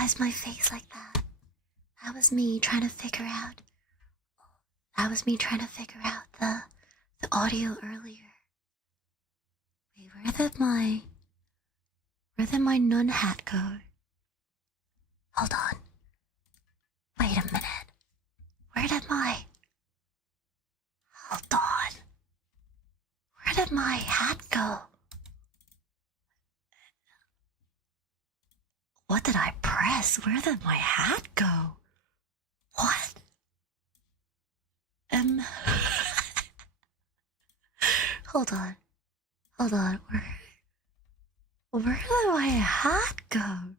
Why is my face like that? That was me trying to figure out. The audio earlier. Wait, where did my nun hat go? Hold on. Wait a minute. Where did my... Hold on. Where did my hat go? What did I press? Where did my hat go? What? Hold on. Where did my hat go?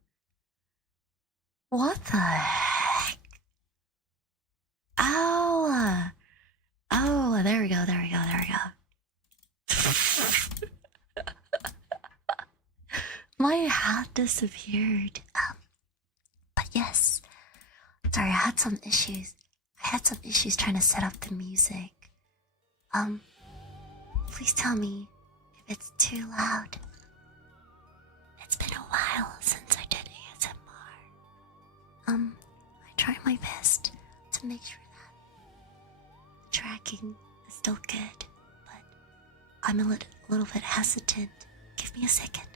What the heck? Oh, there we go. My hat disappeared. But yes. Sorry, I had some issues trying to set up the music. Please tell me if it's too loud. It's been a while since I did ASMR. I tried my best to make sure that the tracking is still good, but I'm a little bit hesitant. Give me a second.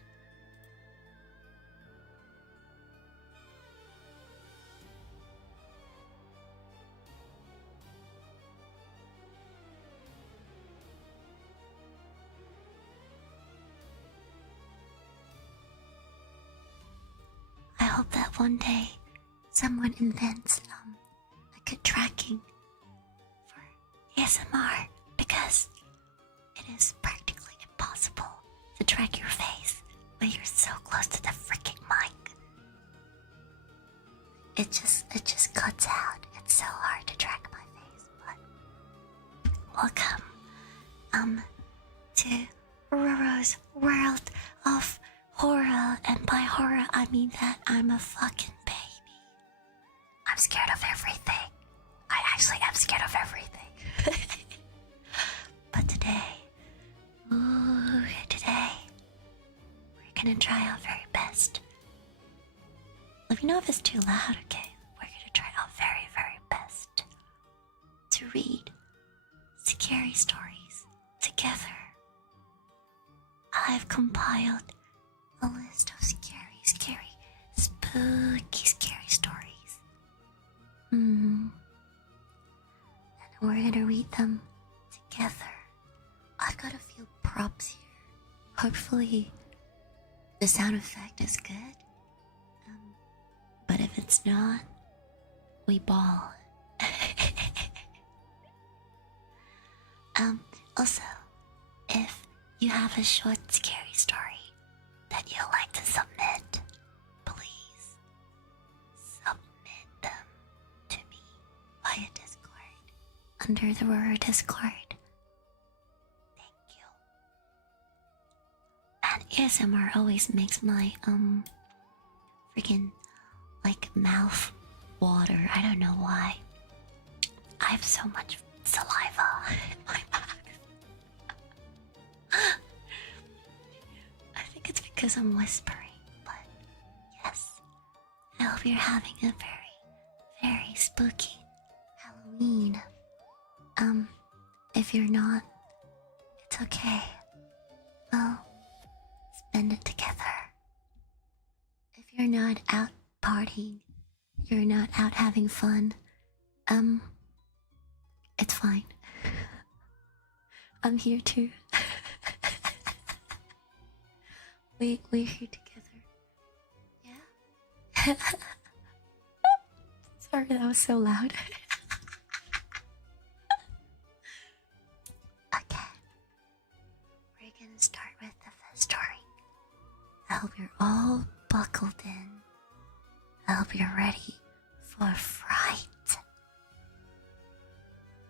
I hope that one day someone invents a good tracking for ASMR, because it is practically impossible to track your face when you're so close to the freaking mic. It just cuts out. It's so hard to track my face. But welcome to Roro's World of Horror, and by horror I mean that I'm a fucking baby. I'm scared of everything. I actually am scared of everything. But today, we're gonna try our very best. Let me know if it's too loud, okay? We're gonna try our very, very best to read scary stories together. I've compiled a list of scary, spooky, scary stories. And we're gonna read them together. I've got a few props here. Hopefully the sound effect is good. But if it's not, we ball. Also, if you have a short, scary story that you'd like to submit, please submit them to me via Discord, under the Roro Discord. Thank you. And ASMR always makes my freaking like mouth water. I don't know why. I have so much saliva in my mouth. I think it's because I'm whispering, but yes. I hope you're having a very, very spooky Halloween. If you're not, it's okay. We'll spend it together. If you're not out partying, you're not out having fun, it's fine. I'm here too. We're here together. Yeah. Sorry, that was so loud. Okay. We're gonna start with the first story. I hope you're all buckled in. I hope you're ready for a fright.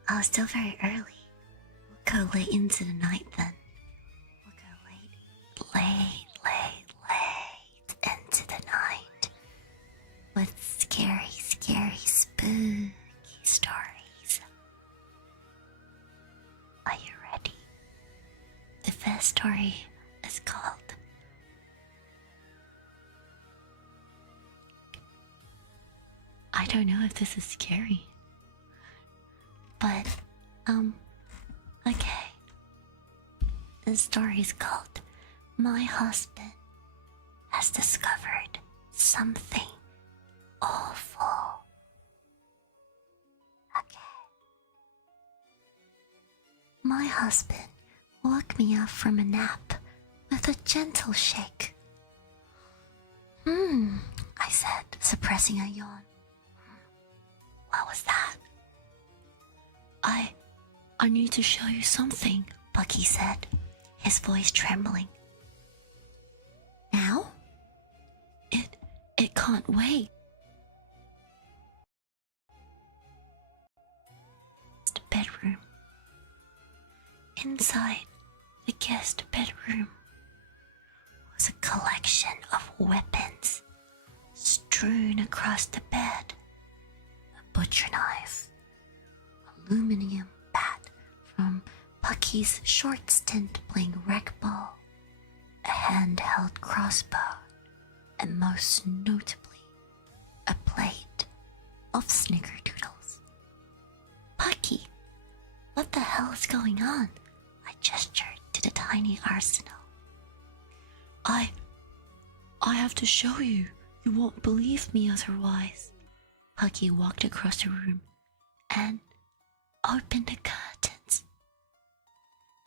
Oh, it's still very early. We'll go late into the night then. We'll go late into the night with scary, spooky stories. Are you ready? The first story is called don't know if this is scary. But, okay. The story is called My Husband Has Discovered Something Awful. Okay. My husband woke me up from a nap with a gentle shake. I said, suppressing a yawn. What was that? I need to show you something, Bucky said, his voice trembling. Now? It can't wait. The bedroom. Inside the guest bedroom was a collection of weapons strewn across the bed. A butcher knife, aluminum bat from Bucky's short stint playing racquetball, a handheld crossbow, and most notably, a plate of snickerdoodles. Bucky, what the hell is going on? I gestured to the tiny arsenal. I have to show you. You won't believe me otherwise. Bucky walked across the room and opened the curtains.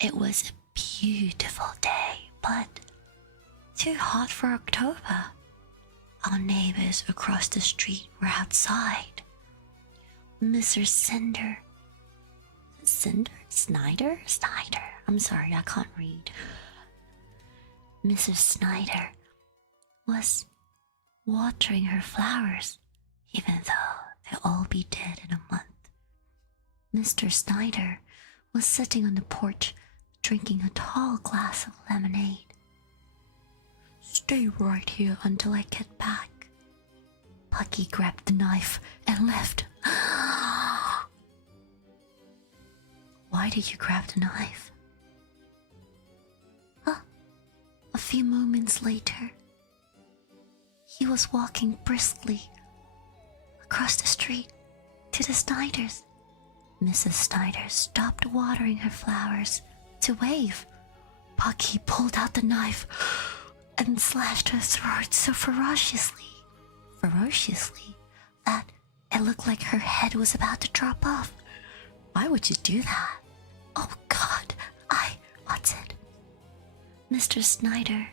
It was a beautiful day, but too hot for October. Our neighbors across the street were outside. Mr. Snyder? I'm sorry, I can't read. Mrs. Snyder was watering her flowers, even though they'll all be dead in a month. Mr. Snyder was sitting on the porch drinking a tall glass of lemonade. Stay right here until I get back. Bucky grabbed the knife and left. Why did you grab the knife? A few moments later, he was walking briskly across the street to the Snyders. Mrs. Snyder stopped watering her flowers to wave. Bucky pulled out the knife and slashed her throat so ferociously that it looked like her head was about to drop off. Why would you do that? Oh God, what's it? Mr. Snyder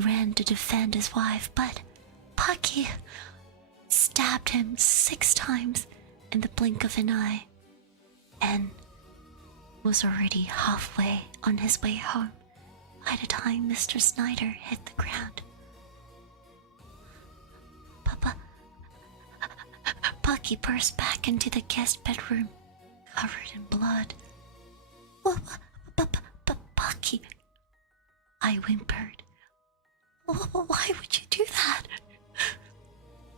ran to defend his wife, but Bucky stabbed him 6 times in the blink of an eye and was already halfway on his way home by the time Mr. Snyder hit the ground. Bucky burst back into the guest bedroom, covered in blood. Bucky, I whimpered. Why would you do that?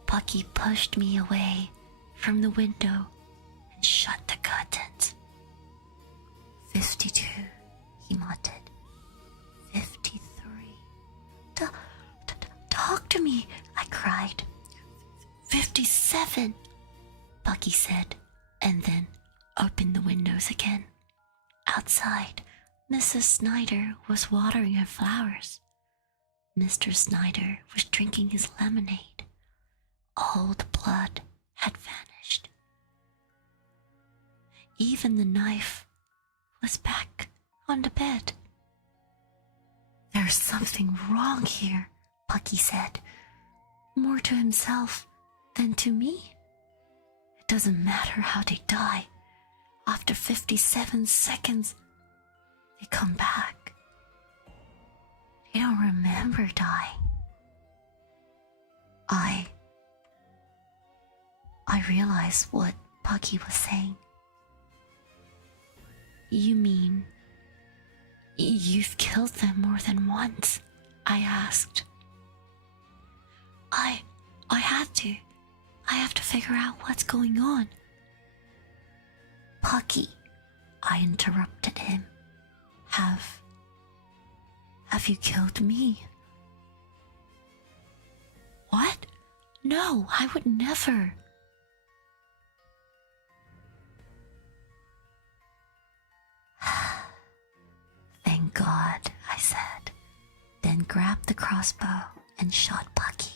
Bucky pushed me away from the window and shut the curtains. 52, he muttered. 53. Talk to me, I cried. 57, Bucky said, and then opened the windows again. Outside, Mrs. Snyder was watering her flowers. Mr. Snyder was drinking his lemonade. All the blood had vanished. Even the knife was back on the bed. There's something wrong here, Bucky said, more to himself than to me. It doesn't matter how they die. After 57 seconds, they come back. They don't remember dying. I realized what Bucky was saying. You mean you've killed them more than once? I asked. I had to. I have to figure out what's going on. Bucky, I interrupted him. Have you killed me? What? No, I would never. God, I said, then grabbed the crossbow and shot Bucky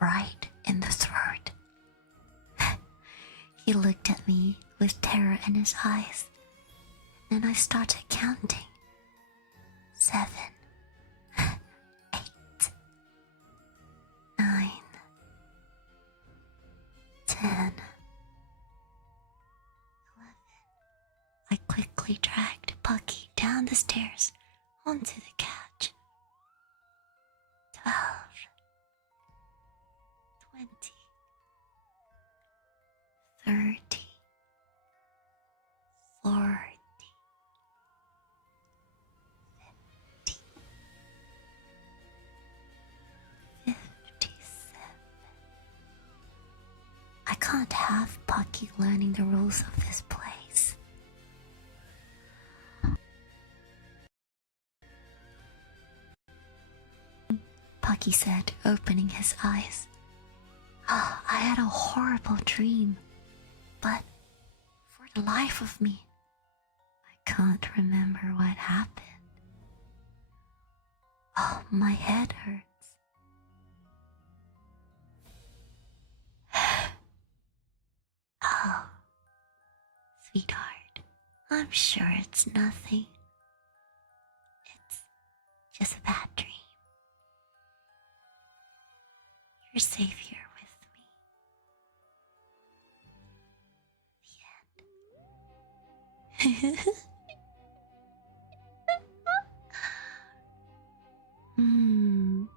right in the throat. He looked at me with terror in his eyes, and then I started counting. 7, 8, 9, 10, 11. I quickly dragged Bucky down the stairs onto the couch. 12, 20, 30, 40, 50, 57. I can't have Bucky learning the rules of this place. Bucky said, opening his eyes. I had a horrible dream, but for the life of me, I can't remember what happened. Oh, my head hurts. Oh, sweetheart, I'm sure it's nothing. It's just a bad dream. You're safe here with me. The end.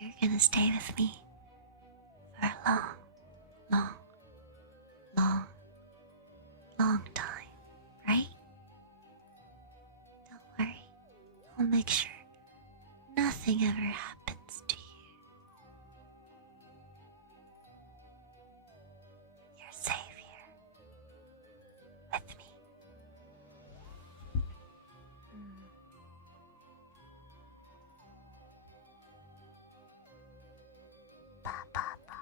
You're gonna stay with me for a long, long time, right? Don't worry, I'll make sure nothing ever happens to you. You're safe here with me. Ba ba ba.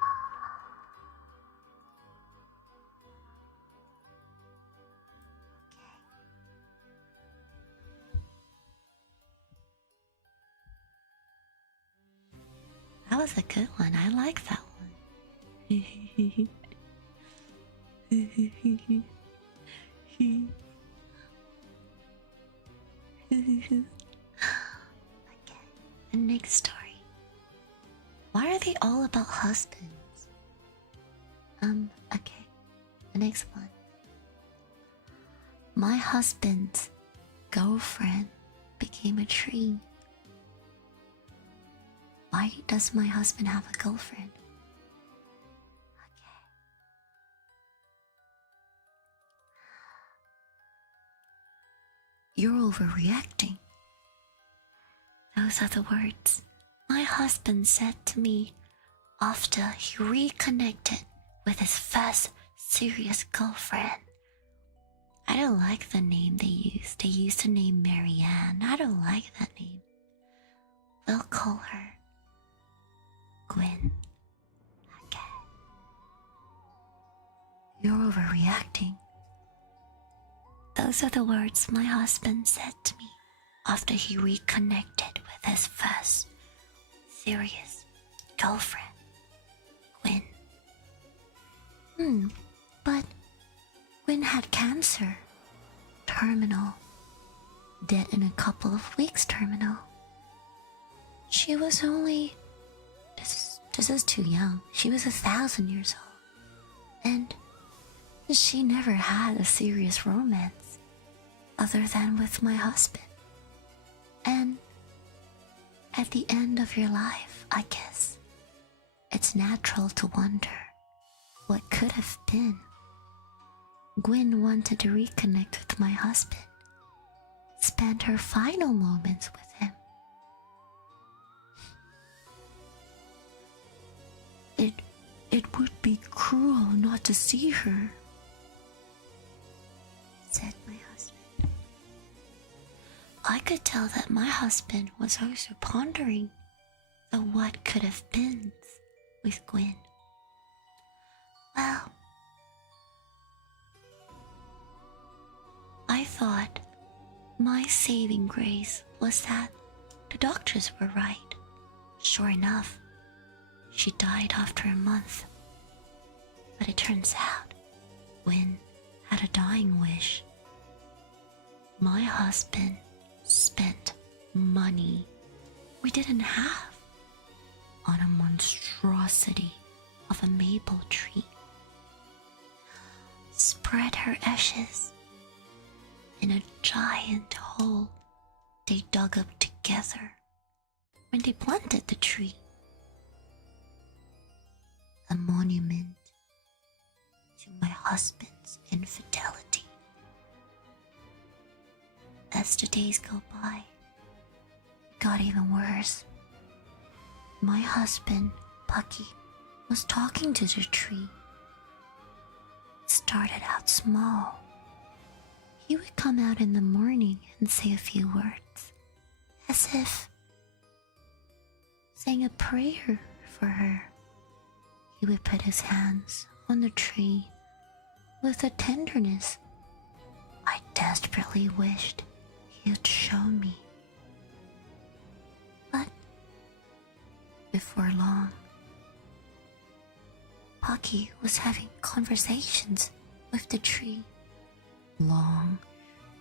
That was a good one. I like that one. Okay, the next story. Why are they all about husbands? Okay, the next one. My husband's girlfriend became a tree. Why does my husband have a girlfriend? Okay. You're overreacting. Those are the words my husband said to me after he reconnected with his first serious girlfriend. I don't like the name they used. They used the name Marianne. I don't like that name. We'll call her Gwen. Okay. You're overreacting. Those are the words my husband said to me after he reconnected with his first serious girlfriend, Gwen. But Gwen had cancer. Terminal. Dead in a couple of weeks terminal. She was only... This is too young. She was 1,000 years old. And she never had a serious romance other than with my husband. And at the end of your life, I guess, it's natural to wonder what could have been. Gwen wanted to reconnect with my husband, spend her final moments with him. It would be cruel not to see her, said my husband. I could tell that my husband was also pondering the what could have been with Gwen. Well, I thought My saving grace was that the doctors were right. Sure enough, she died after a month. But it turns out Gwen had a dying wish. My husband spent money we didn't have on a monstrosity of a maple tree. Spread her ashes in a giant hole they dug up together when they planted the tree. A monument to my husband's infidelity. As the days go by, it got even worse. My husband, Pucky, was talking to the tree. It started out small. He would come out in the morning and say a few words, as if saying a prayer for her. He would put his hands on the tree with a tenderness I desperately wished he had shown me. But before long, Pucky was having conversations with the tree. Long,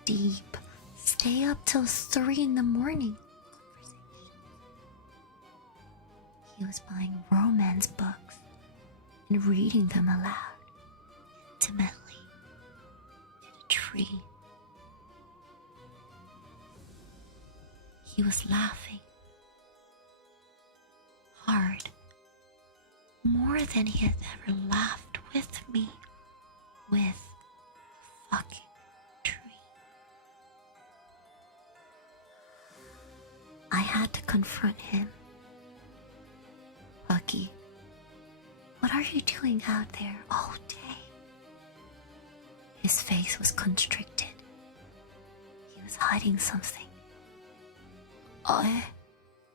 deep, stay up till 3 in the morning conversations. He was buying romance books and reading them aloud intimately to the tree. He was laughing hard, more than he had ever laughed with me, with the fucking tree. I had to confront him. Pucky, what are you doing out there all day? His face was constricted. He was hiding something.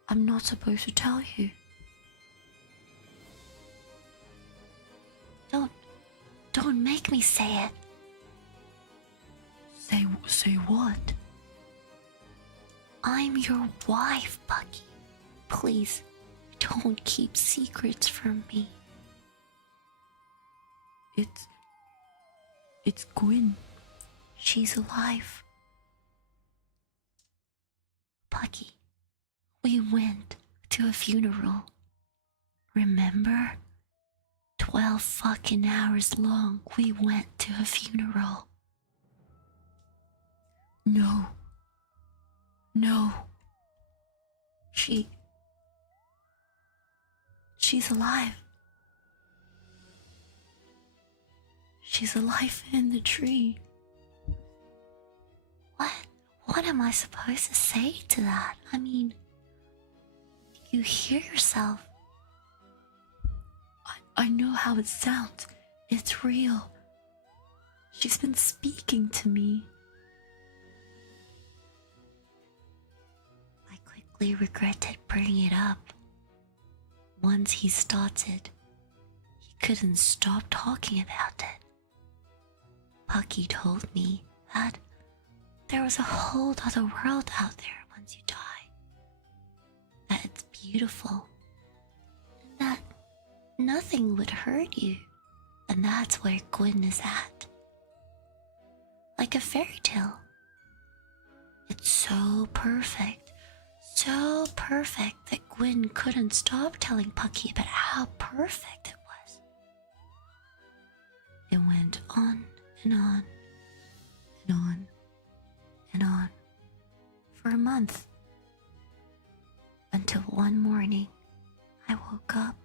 I'm not supposed to tell you. Don't make me say it. Say what? I'm your wife, Pucky. Please, don't keep secrets from me. It's Gwen. She's alive. Pucky, we went to a funeral. Remember? 12 fucking hours long we went to a funeral. No. She's alive. She's alive in the tree. What am I supposed to say to that? I mean, you hear yourself. I know how it sounds. It's real. She's been speaking to me. I quickly regretted bringing it up. Once he started, he couldn't stop talking about it. Pucky told me that there was a whole other world out there once you die. That it's beautiful. And that nothing would hurt you. And that's where Gwen is at. Like a fairy tale. It's so perfect that Gwen couldn't stop telling Pucky about how perfect it was. It went on and on and on and on for a month, until one morning I woke up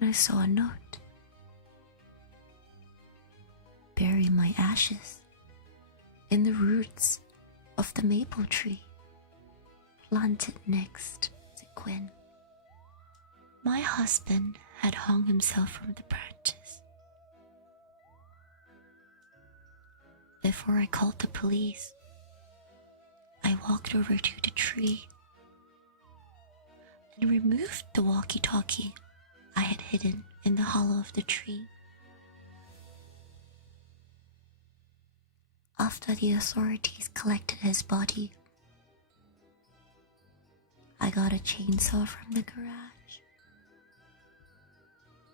and I saw a note. Bury my ashes in the roots of the maple tree planted next to Gwen. My husband had hung himself from the branches. Before I called the police, I walked over to the tree and removed the walkie-talkie I had hidden in the hollow of the tree. after the authorities collected his body, I got a chainsaw from the garage.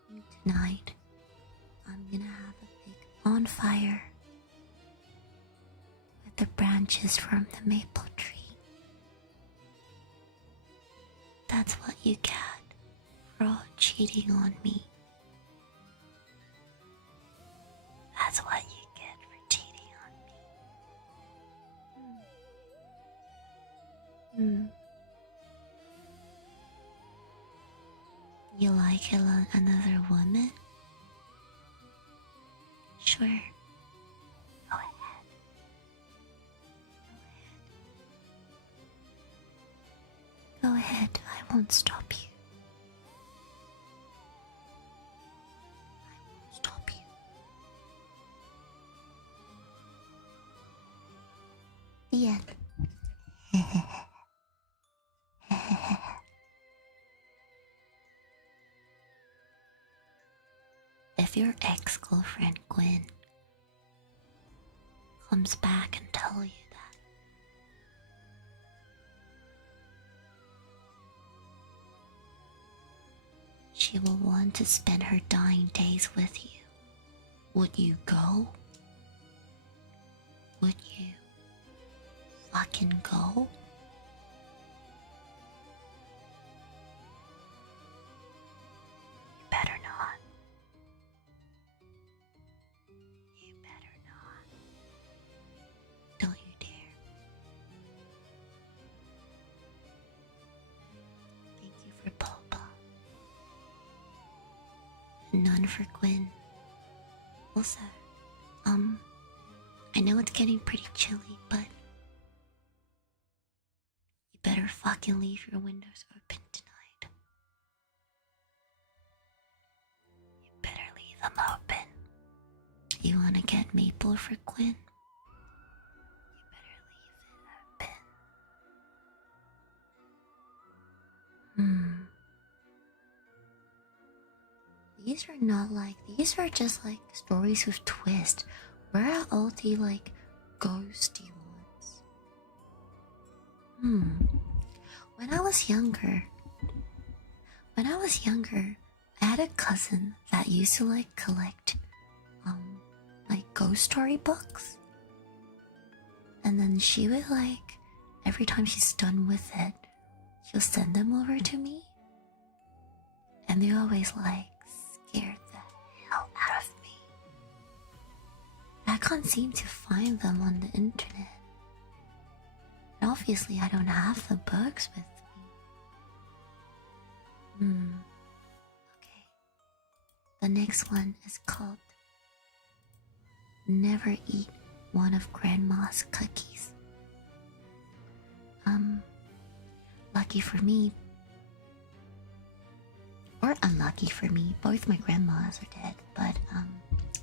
And tonight, I'm gonna have a big bonfire with the branches from the maple tree. That's what you get for all cheating on me. That's what you get for cheating on me. You like another woman? Sure. Go ahead. Go ahead, I won't stop you. I won't stop you. The end. If your ex-girlfriend Gwen comes back and tell you that she will want to spend her dying days with you, would you go? Would you fucking go? You better not. You better not. Don't you dare. Thank you for Pulpa. None for Gwen. Also, I know it's getting pretty chilly, but you better fucking leave your windows open tonight. You better leave them open. You wanna get maple for Gwen? You better leave it open. These are just like stories with twists. Where are all the like ghosty ones? When I was younger, I had a cousin that used to like collect like ghost story books. And then she would like, every time she's done with it, she'll send them over to me. And they always like scared the hell out of me. I can't seem to find them on the internet. And obviously I don't have the books with me. Okay. The next one is called Never Eat One of Grandma's Cookies. Lucky for me, or unlucky for me, both my grandmas are dead, but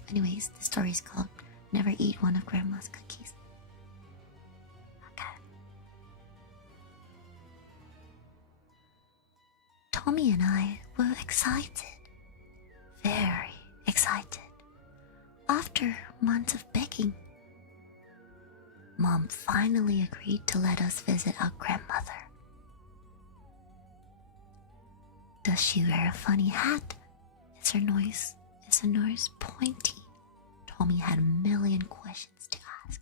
anyways, the story is called Never Eat One of Grandma's Cookies. Okay. Tommy and I were excited, very excited. After months of begging, Mom finally agreed to let us visit our grandmother. Does she wear a funny hat? Is her nose pointy? Tommy had a million questions to ask.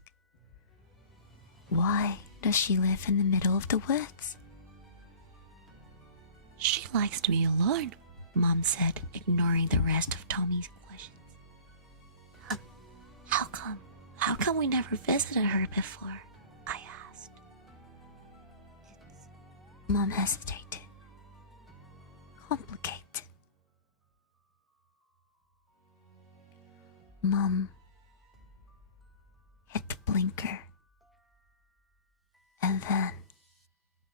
Why does she live in the middle of the woods? She likes to be alone, Mom said, ignoring the rest of Tommy's questions. How come we never visited her before? I asked. Mom hesitated. Complicated. Mom hit the blinker and then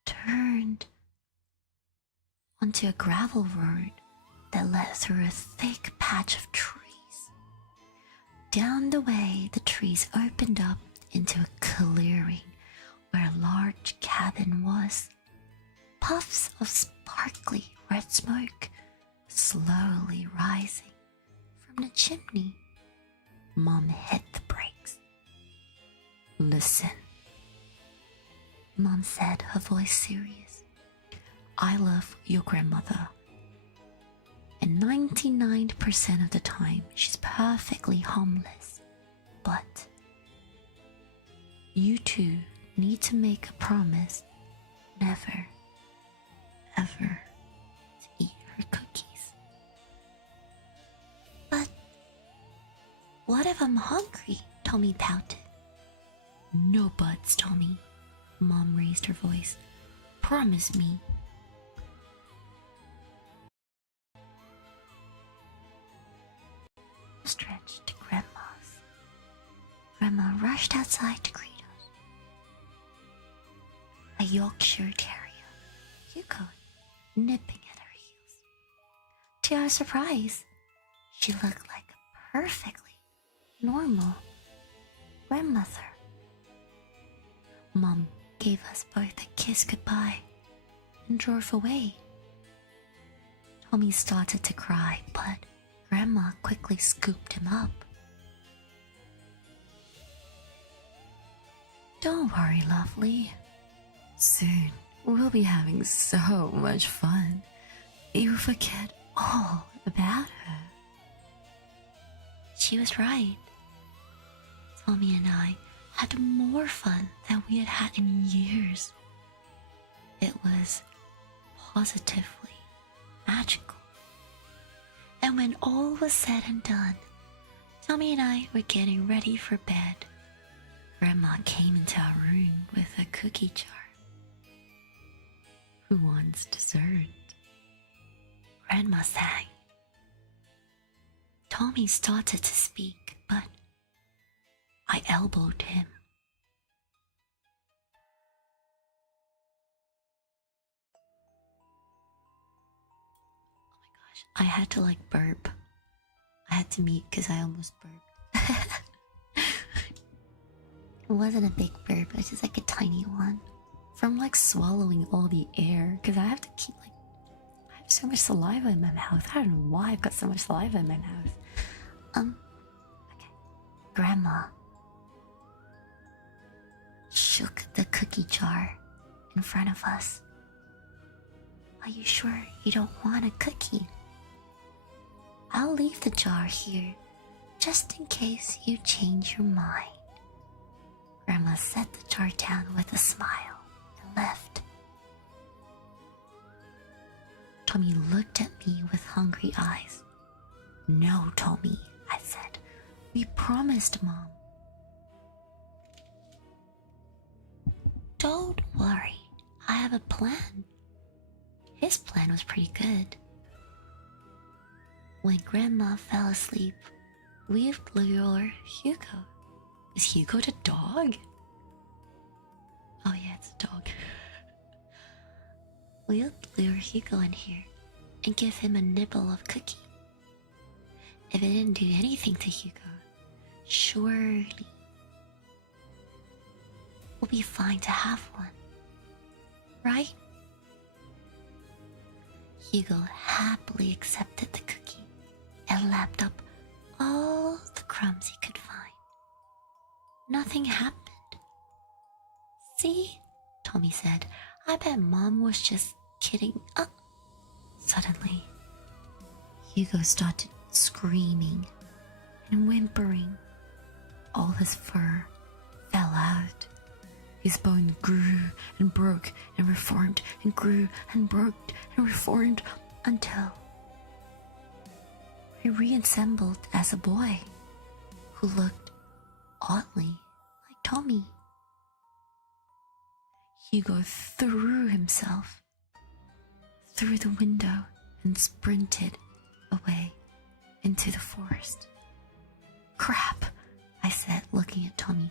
turned onto a gravel road that led through a thick patch of trees. Down the way, the trees opened up into a clearing where a large cabin was. Puffs of sparkly red smoke slowly rising from the chimney. Mom hit the brakes. Listen, Mom said, her voice serious. I love your grandmother. And 99% of the time, she's perfectly harmless. But you two need to make a promise never, ever to eat her cookies. But what if I'm hungry? Tommy pouted. No buts, Tommy. Mom raised her voice. Promise me. Stretched to Grandma's. Grandma rushed outside to greet us. A Yorkshire Terrier, Hugo, nipping at her heels. To our surprise, she looked like a perfectly normal grandmother. Mom gave us both a kiss goodbye and drove away. Tommy started to cry, but Grandma quickly scooped him up. Don't worry, lovely. Soon we'll be having so much fun. You'll forget all about her. She was right. Tommy and I had more fun than we had had in years. It was positively magical. And when all was said and done, Tommy and I were getting ready for bed. Grandma came into our room with a cookie jar. Who wants dessert? Grandma sang. Tommy started to speak, but I elbowed him. I had to burp. I had to mute because I almost burped. It wasn't a big burp, it was just a tiny one. From swallowing all the air, because I have to keep I have so much saliva in my mouth. I don't know why I've got so much saliva in my mouth. Okay. Grandma shook the cookie jar in front of us. Are you sure you don't want a cookie? I'll leave the jar here, just in case you change your mind. Grandma set the jar down with a smile and left. Tommy looked at me with hungry eyes. No, Tommy, I said. We promised, Mom. Don't worry, I have a plan. His plan was pretty good. When Grandma fell asleep, we lured Hugo. Is Hugo the dog? Oh yeah, it's a dog. We'll lure Hugo in here and give him a nibble of cookie. If it didn't do anything to Hugo, surely we'll be fine to have one, right? Hugo happily accepted the cookie and lapped up all the crumbs he could find. Nothing happened. See? Tommy said. I bet Mom was just kidding. Suddenly, Hugo started screaming and whimpering. All his fur fell out. His bone grew and broke and reformed and grew and broke and reformed until he reassembled as a boy who looked oddly like Tommy. Hugo threw himself through the window and sprinted away into the forest. Crap, I said, looking at Tommy.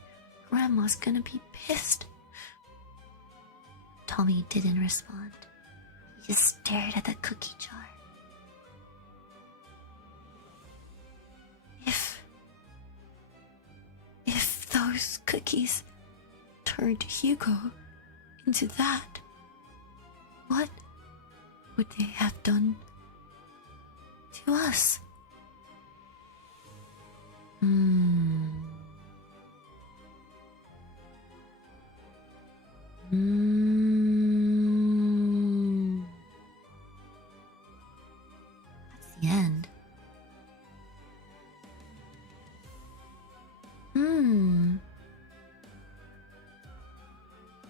Grandma's gonna be pissed. Tommy didn't respond. He just stared at the cookie jar. If those cookies turned Hugo into that, what would they have done to us?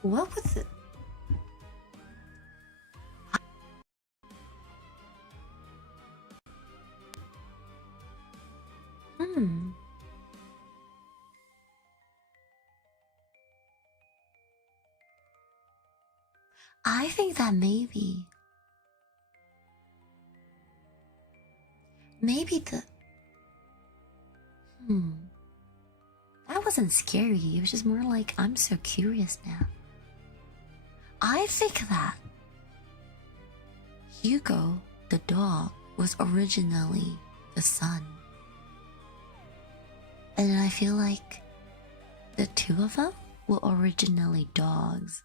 What was it? I think that maybe the... That wasn't scary, it was just more like, I'm so curious now. I think that Hugo, the dog, was originally the son. And I feel like the two of them were originally dogs.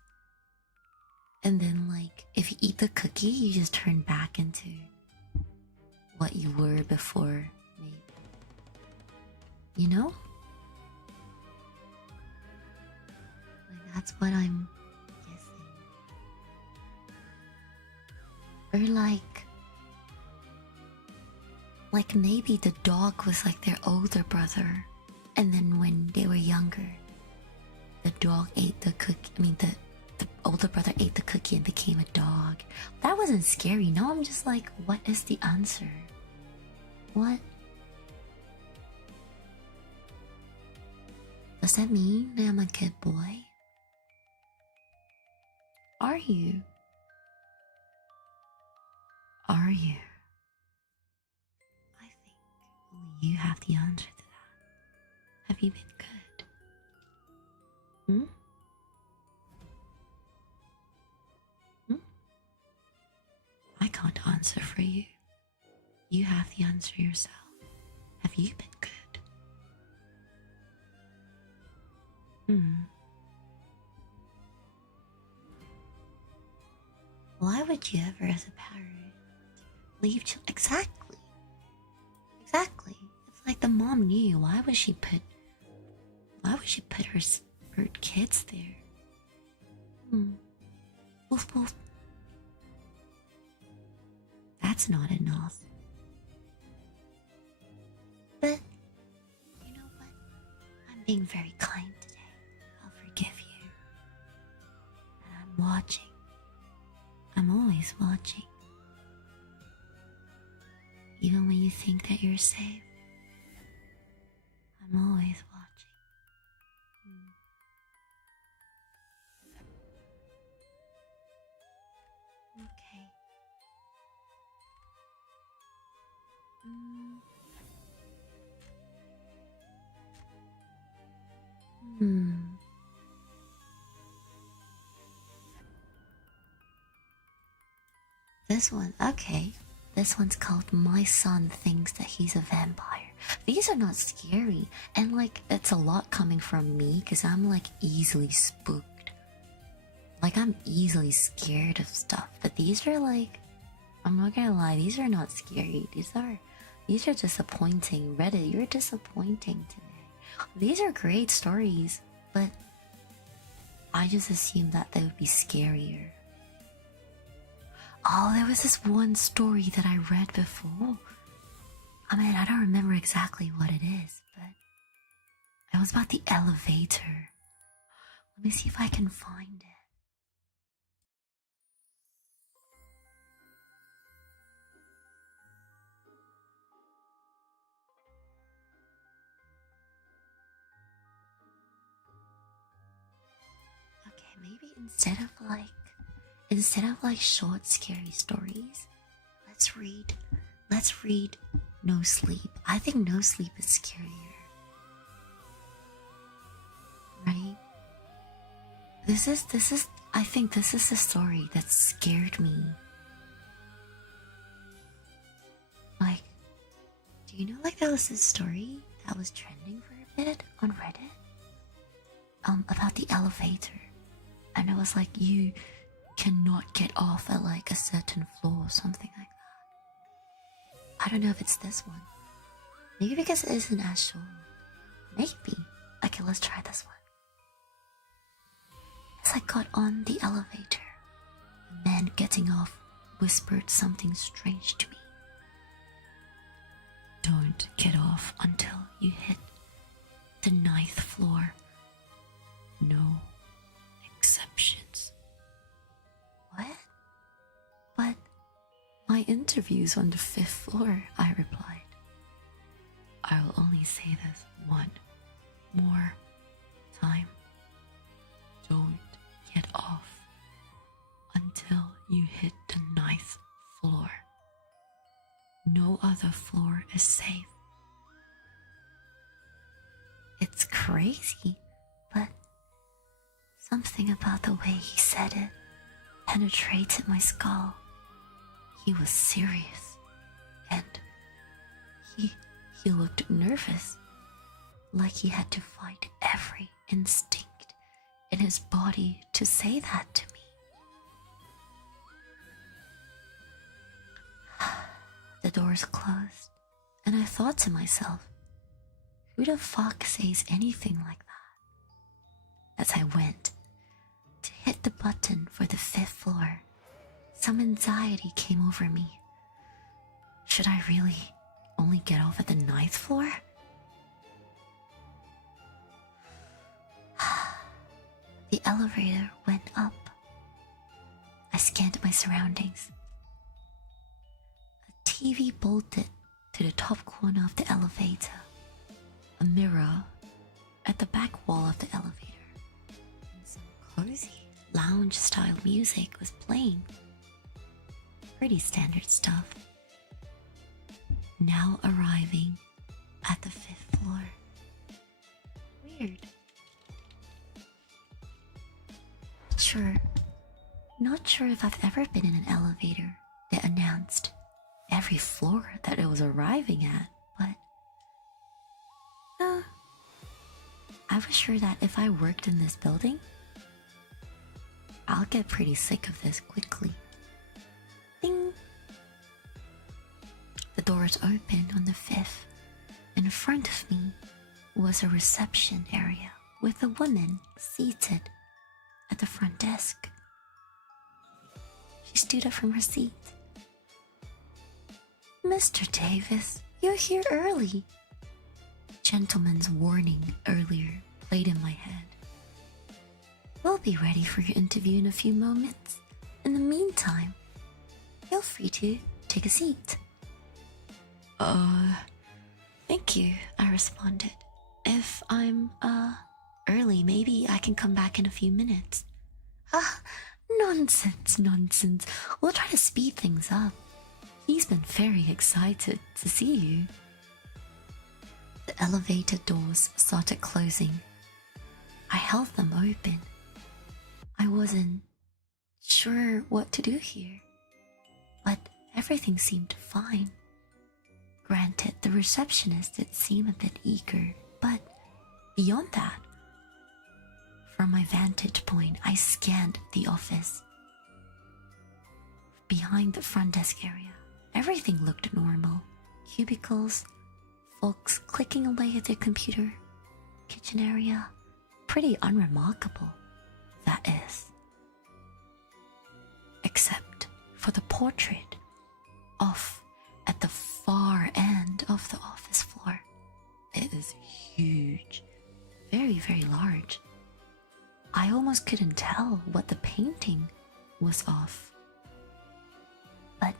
And then, like, if you eat the cookie, you just turn back into what you were before, maybe. You know? Like, that's what I'm guessing. Or like maybe the dog was like their older brother, and then when they were younger, the dog ate the cookie. I mean, the older brother ate the cookie and became a dog. That wasn't scary. Now I'm just like, what is the answer? What? Does that mean that I'm a good boy? Are you? Are you? I think only you have the answer to that. Have you been good? I can't answer for you. You have the answer yourself. Have you been good? Why would you ever, as a parent, leave children? Exactly. It's like the mom knew. Why would she put her kids there? Woof woof. That's not enough. But you know what? I'm being very kind today. I'll forgive you. And I'm watching. I'm always watching. Even when you think that you're safe, I'm always watching. Okay. This one, okay. This one's called My Son Thinks That He's a Vampire. These are not scary, and like, it's a lot coming from me because I'm like easily spooked. Like, I'm easily scared of stuff, but these are like, I'm not gonna lie, these are not scary. These are disappointing. Reddit, you're disappointing today. These are great stories, but I just assumed that they would be scarier. Oh, there was this one story that I read before. I mean, I don't remember exactly what it is, but it was about the elevator. Let me see if I can find it. Okay, maybe instead of like short scary stories, let's read No Sleep. I think No Sleep is scarier. Right? I think this is the story that scared me. Like, do you know, like, there was this story that was trending for a bit on Reddit? About the elevator. And it was like, you cannot get off at like a certain floor or something like that. I don't know if it's this one. Maybe because it isn't as short. Maybe. Okay, let's try this one. As I got on the elevator, a man getting off whispered something strange to me. Don't get off until you hit the 9th floor. No exceptions. My interview's on the 5th floor, I replied. I will only say this one more time. Don't get off until you hit the 9th floor. No other floor is safe. It's crazy, but something about the way he said it penetrated my skull. He was serious, and he looked nervous, like he had to fight every instinct in his body to say that to me. The doors closed, and I thought to myself, who the fuck says anything like that? As I went to hit the button for the 5th floor, some anxiety came over me. Should I really only get off at the 9th floor? The elevator went up. I scanned my surroundings. A TV bolted to the top corner of the elevator. A mirror at the back wall of the elevator. And some cozy lounge-style music was playing. Pretty standard stuff. Now arriving at the 5th floor. Weird. Not sure if I've ever been in an elevator that announced every floor that it was arriving at, but I was sure that if I worked in this building, I'll get pretty sick of this quickly. Ding! The doors opened on the 5th. In front of me was a reception area with a woman seated at the front desk. She stood up from her seat. Mr. Davis, you're here early. Gentleman's warning earlier played in my head. We'll be ready for your interview in a few moments. In the meantime, feel free to take a seat. Thank you, I responded. If I'm, early, maybe I can come back in a few minutes. Nonsense. We'll try to speed things up. He's been very excited to see you. The elevator doors started closing. I held them open. I wasn't sure what to do here, but everything seemed fine. Granted, the receptionist did seem a bit eager, but beyond that, from my vantage point, I scanned the office. Behind the front desk area, everything looked normal. Cubicles, folks clicking away at their computer, kitchen area, pretty unremarkable, that is. Except for the portrait off at the far end of the office floor. It is huge, very, very large. I almost couldn't tell what the painting was of. But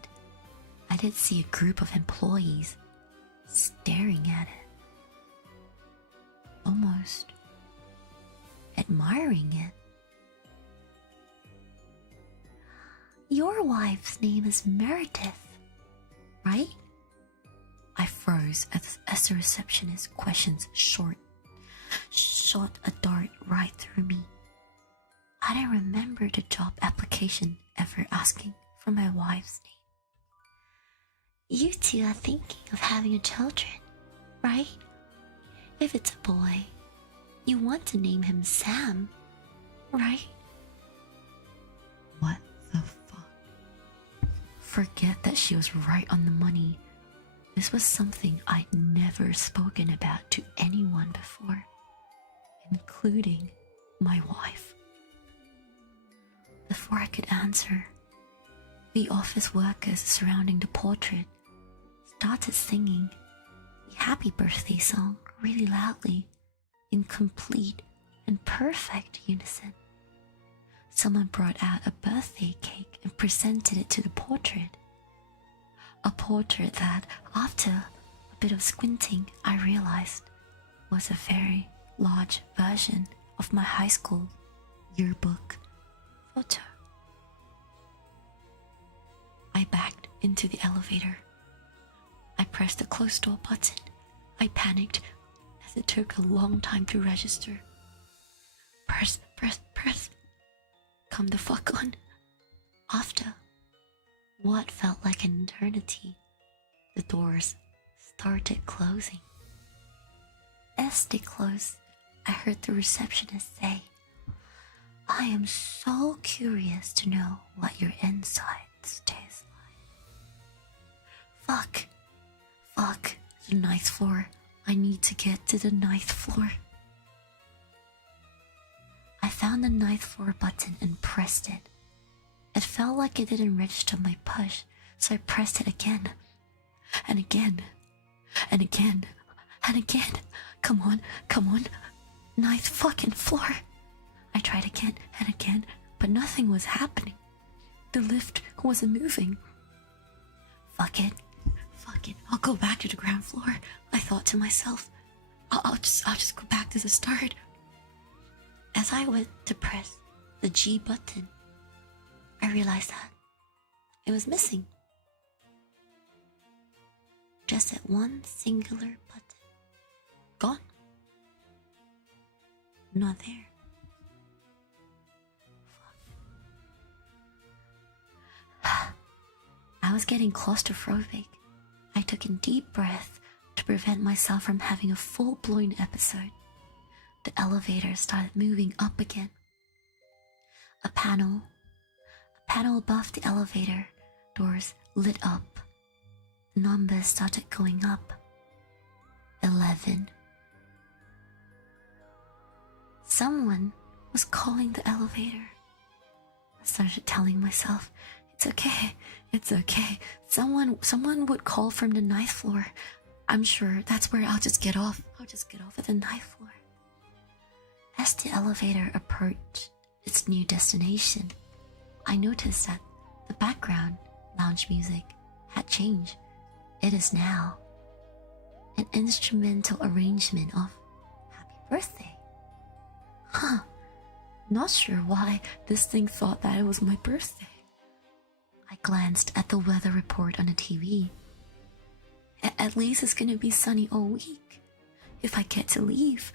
I did see a group of employees staring at it, almost admiring it. Your wife's name is Meredith, right? I froze as the receptionist's questions shot a dart right through me. I didn't remember the job application ever asking for my wife's name. You two are thinking of having children, right? If it's a boy, you want to name him Sam, right? What the fuck? Forget that she was right on the money. This was something I'd never spoken about to anyone before, including my wife. Before I could answer, the office workers surrounding the portrait started singing the happy birthday song really loudly, in complete and perfect unison. Someone brought out a birthday cake and presented it to the portrait. a porter that, after a bit of squinting, I realized was a very large version of my high school yearbook photo. I backed into the elevator. I pressed the close door button. I panicked as it took a long time to register. Press. Come the fuck on. After what felt like an eternity, the doors started closing. As they closed, I heard the receptionist say, "I am so curious to know what your insides taste like." Fuck, the 9th floor. I need to get to the 9th floor. I found the 9th floor button and pressed it. It felt like it didn't register my push, so I pressed it again. And again. And again. And again. Come on. 9th fucking floor. I tried again and again, but nothing was happening. The lift wasn't moving. Fuck it. I'll go back to the ground floor. I thought to myself. I'll just go back to the start. As I went to press the G button, I realized that it was missing. Just that one singular button. Gone. Not there. Fuck. I was getting claustrophobic. I took a deep breath to prevent myself from having a full-blown episode. The elevator started moving up again. A panel above the elevator doors lit up. The numbers started going up. 11. Someone was calling the elevator. I started telling myself, it's okay. Someone would call from the 9th floor. I'm sure that's where I'll just get off. I'll just get off at the 9th floor. As the elevator approached its new destination, I noticed that the background lounge music had changed. It is now an instrumental arrangement of Happy Birthday. Not sure why this thing thought that it was my birthday. I glanced at the weather report on the TV. At least it's gonna be sunny all week. If I get to leave.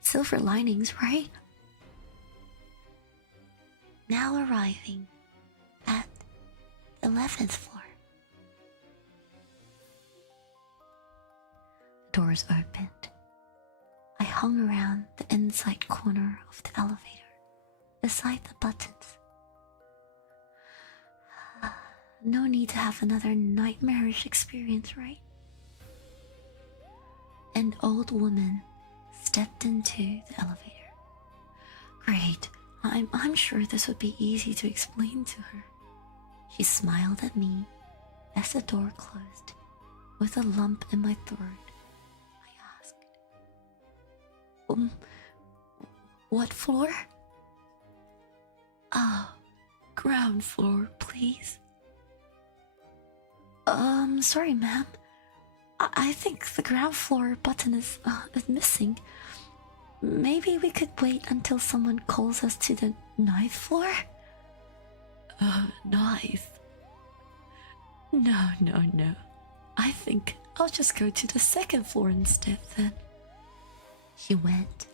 Silver linings, right? Now arriving at the 11th floor. The doors opened. I hung around the inside corner of the elevator, beside the buttons. No need to have another nightmarish experience, right? An old woman stepped into the elevator. Great, I'm sure this would be easy to explain to her. She smiled at me as the door closed. With a lump in my throat, I asked, what floor? Oh, ground floor, please. Sorry, ma'am. I think the ground floor button is missing. Maybe we could wait until someone calls us to the 9th floor? 9th? No. I think I'll just go to the 2nd floor instead then. She went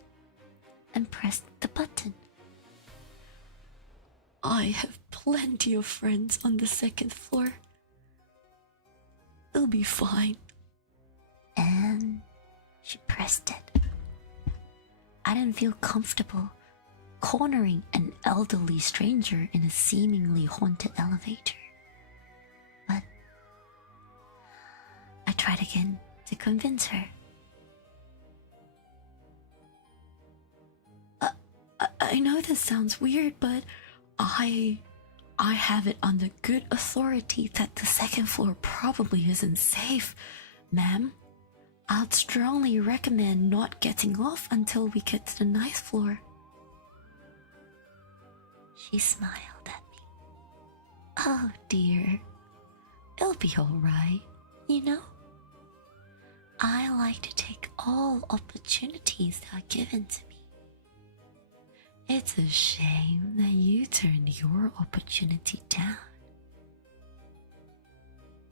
and pressed the button. I have plenty of friends on the 2nd floor. It'll be fine. And she pressed it. I didn't feel comfortable cornering an elderly stranger in a seemingly haunted elevator. But I tried again to convince her. I know this sounds weird, but I have it on the good authority that the 2nd floor probably isn't safe, ma'am. I'd strongly recommend not getting off until we get to the 9th floor. She smiled at me. Oh dear. It'll be alright, you know? I like to take all opportunities that are given to me. It's a shame that you turned your opportunity down.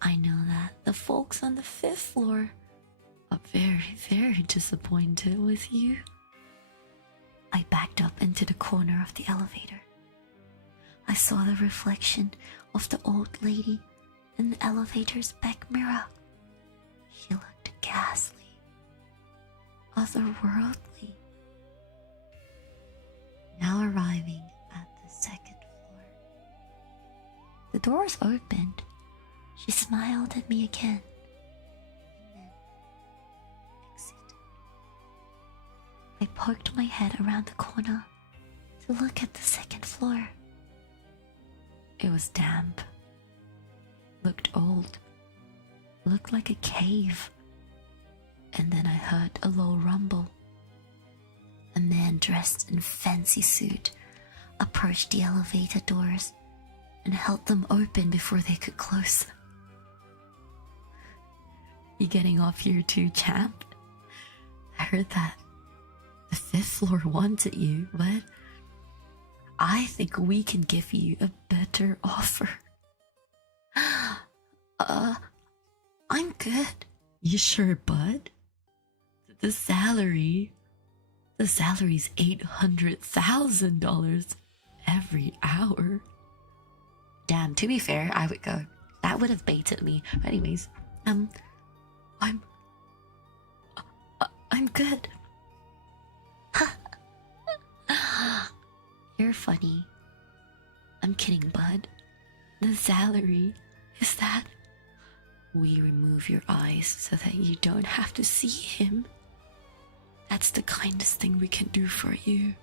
I know that the folks on the 5th floor are very, very disappointed with you. I backed up into the corner of the elevator. I saw the reflection of the old lady in the elevator's back mirror. She looked ghastly, otherworldly. Now arriving at the 2nd floor. The doors opened. She smiled at me again, and then exited. I poked my head around the corner to look at the 2nd floor. It was damp, looked old, looked like a cave. And then I heard a low rumble. A man dressed in fancy suit approached the elevator doors and held them open before they could close. You getting off here too, champ? I heard that the 5th floor wanted you, but I think we can give you a better offer. I'm good. You sure, bud? The salary's $800,000 every hour. Damn, to be fair, I would go. That would have baited me. But anyways, I'm good. You're funny. I'm kidding, bud. The salary is that we remove your eyes so that you don't have to see him. That's the kindest thing we can do for you.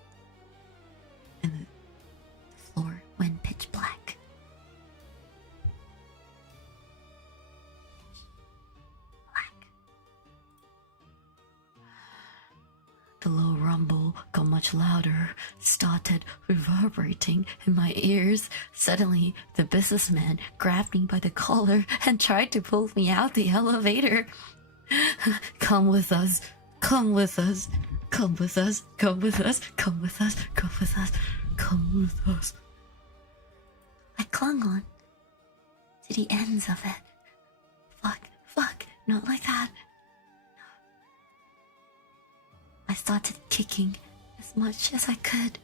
And the floor went pitch black. The low rumble got much louder, started reverberating in my ears. Suddenly, the businessman grabbed me by the collar and tried to pull me out the elevator. Come with us. Come with us. Come with us. Come with us. Come with us. Come with us. Come with us. I clung on to the ends of it. Fuck, not like that. I started kicking as much as I could.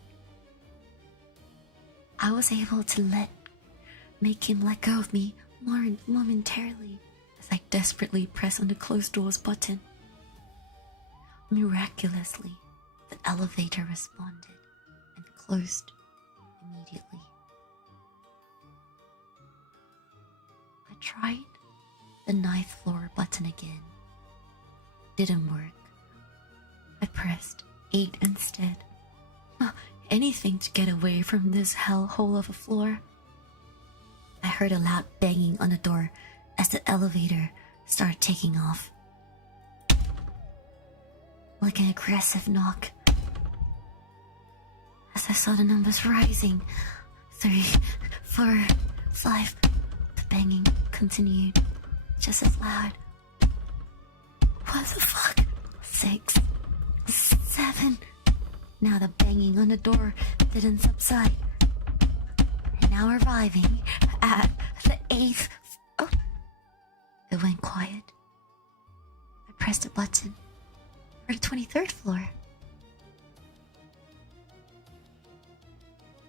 I was able to make him let go of me momentarily as I desperately pressed on the closed doors button. Miraculously, the elevator responded and closed immediately. I tried the 9th floor button again. Didn't work. I pressed 8 instead. Anything to get away from this hellhole of a floor. I heard a loud banging on the door as the elevator started taking off. Like an aggressive knock. As I saw the numbers rising. 3, 4, 5. The banging continued just as loud. What the fuck? 6, 7. Now the banging on the door didn't subside. And now arriving at the 8th. Oh, it went quiet. I pressed a button for the 23rd floor.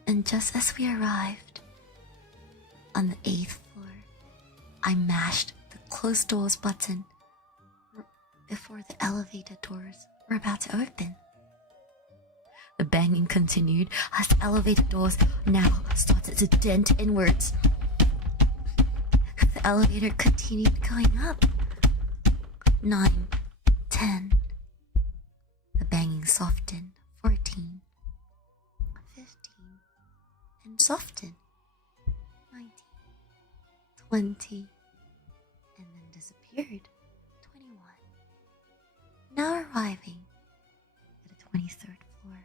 And just as we arrived on the 8th floor, I mashed the closed doors button before the elevator doors were about to open. The banging continued as the elevator doors now started to dent inwards. The elevator continued going up. 9, 10. The banging softened. 14, 15, and softened. 19, 20, and then disappeared. 21. Now arriving at the 23rd floor.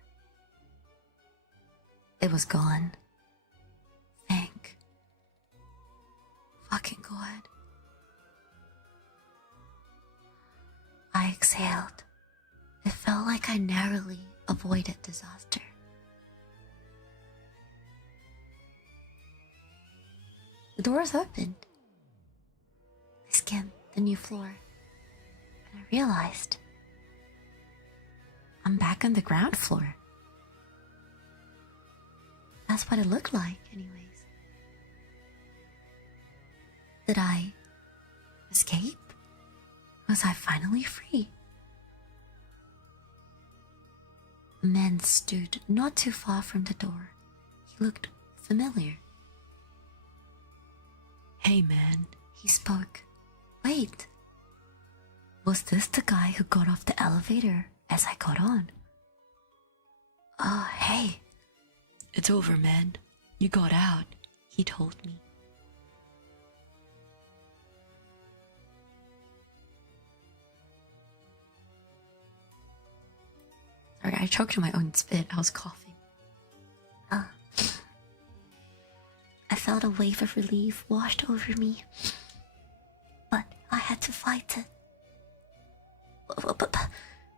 It was gone. Thank fucking God. exhaled. It felt like I narrowly avoided disaster. The doors opened. I scanned the new floor, and I realized I'm back on the ground floor. That's what it looked like, anyways. Did I escape? Was I finally free? A man stood not too far from the door. He looked familiar. "Hey man," he spoke. "Wait. Was this the guy who got off the elevator as I got on?" Hey. "It's over, man. You got out," he told me. Sorry, I choked on my own spit. I was coughing. I felt a wave of relief washed over me, but I had to fight it.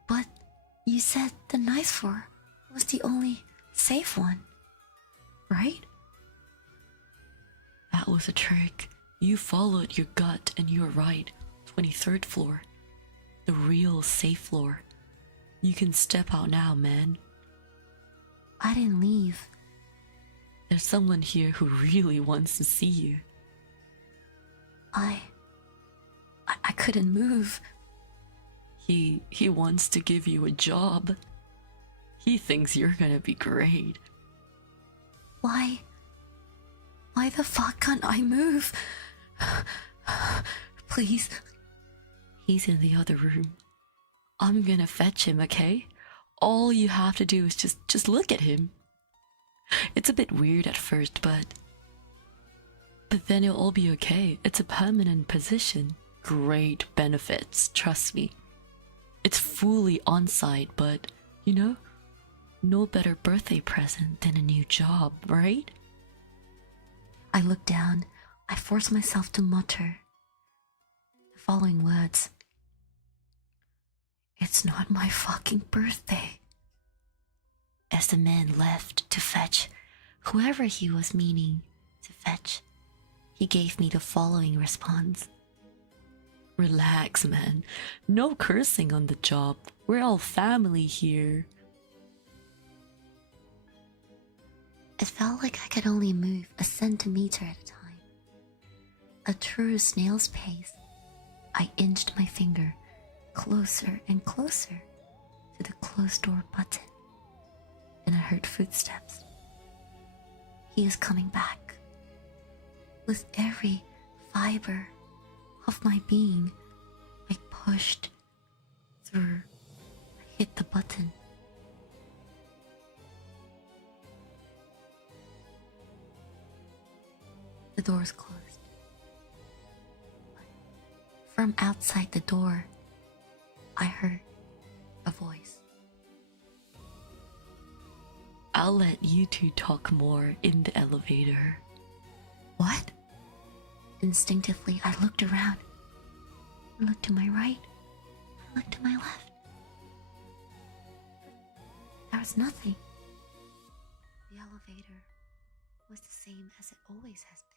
But you said the ninth floor was the only safe one, right? That was a trick. You followed your gut and you were right. 23rd floor. The real safe floor. You can step out now, man. I didn't leave. There's someone here who really wants to see you. I couldn't move. He wants to give you a job. He thinks you're gonna be great. Why the fuck can't I move? Please. He's in the other room. I'm gonna fetch him, okay? All you have to do is just look at him. It's a bit weird at first, but then it'll all be okay. It's a permanent position. Great benefits, trust me. It's fully on-site, but, you know, no better birthday present than a new job, right? I looked down. I forced myself to mutter the following words. "It's not my fucking birthday." As the man left to fetch whoever he was meaning to fetch, he gave me the following response. "Relax, man. No cursing on the job. We're all family here." It felt like I could only move a centimeter at a time. A true snail's pace, I inched my finger closer and closer to the closed door button, and I heard footsteps. He is coming back. With every fiber of my being, I pushed through. I hit the button. The doors closed. From outside the door, I heard a voice. "I'll let you two talk more in the elevator." What? Instinctively, I looked around. I looked to my right. I looked to my left. There was nothing. The elevator was the same as it always has been.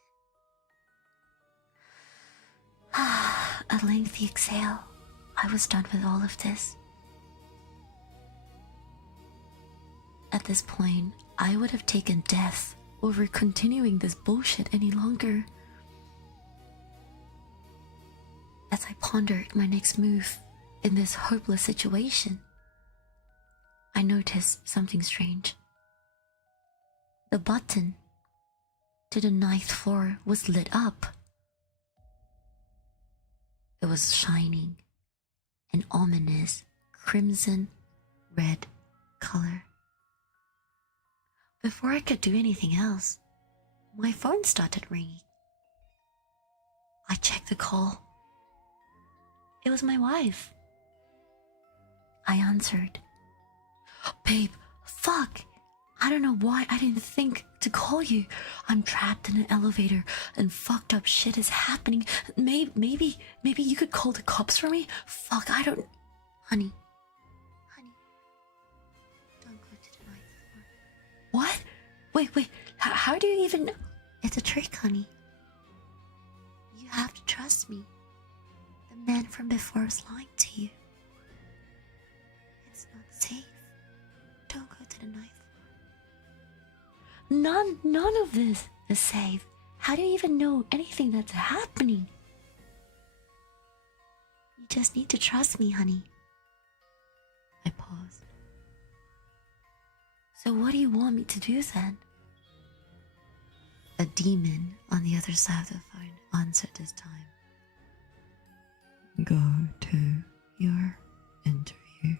A lengthy exhale. I was done with all of this. At this point, I would have taken death over continuing this bullshit any longer. As I pondered my next move in this hopeless situation, I noticed something strange. The button to the 9th floor was lit up. It was shining an ominous crimson red color. Before I could do anything else, my phone started ringing. I checked the call. It was my wife. I answered. "Babe, fuck! I don't know why I didn't think to call you. I'm trapped in an elevator and fucked up shit is happening. Maybe you could call the cops for me? Fuck, I don't..." Honey. Honey. Don't go to the ninth floor. What? Wait. How do you even... It's a trick, honey. You have to trust me. The man from before is lying to you. It's not safe. Don't go to the ninth floor. None of this is safe. How do you even know anything that's happening? You just need to trust me, honey. I paused. So what do you want me to do then? A demon on the other side of the phone answered this time. Go to your interview.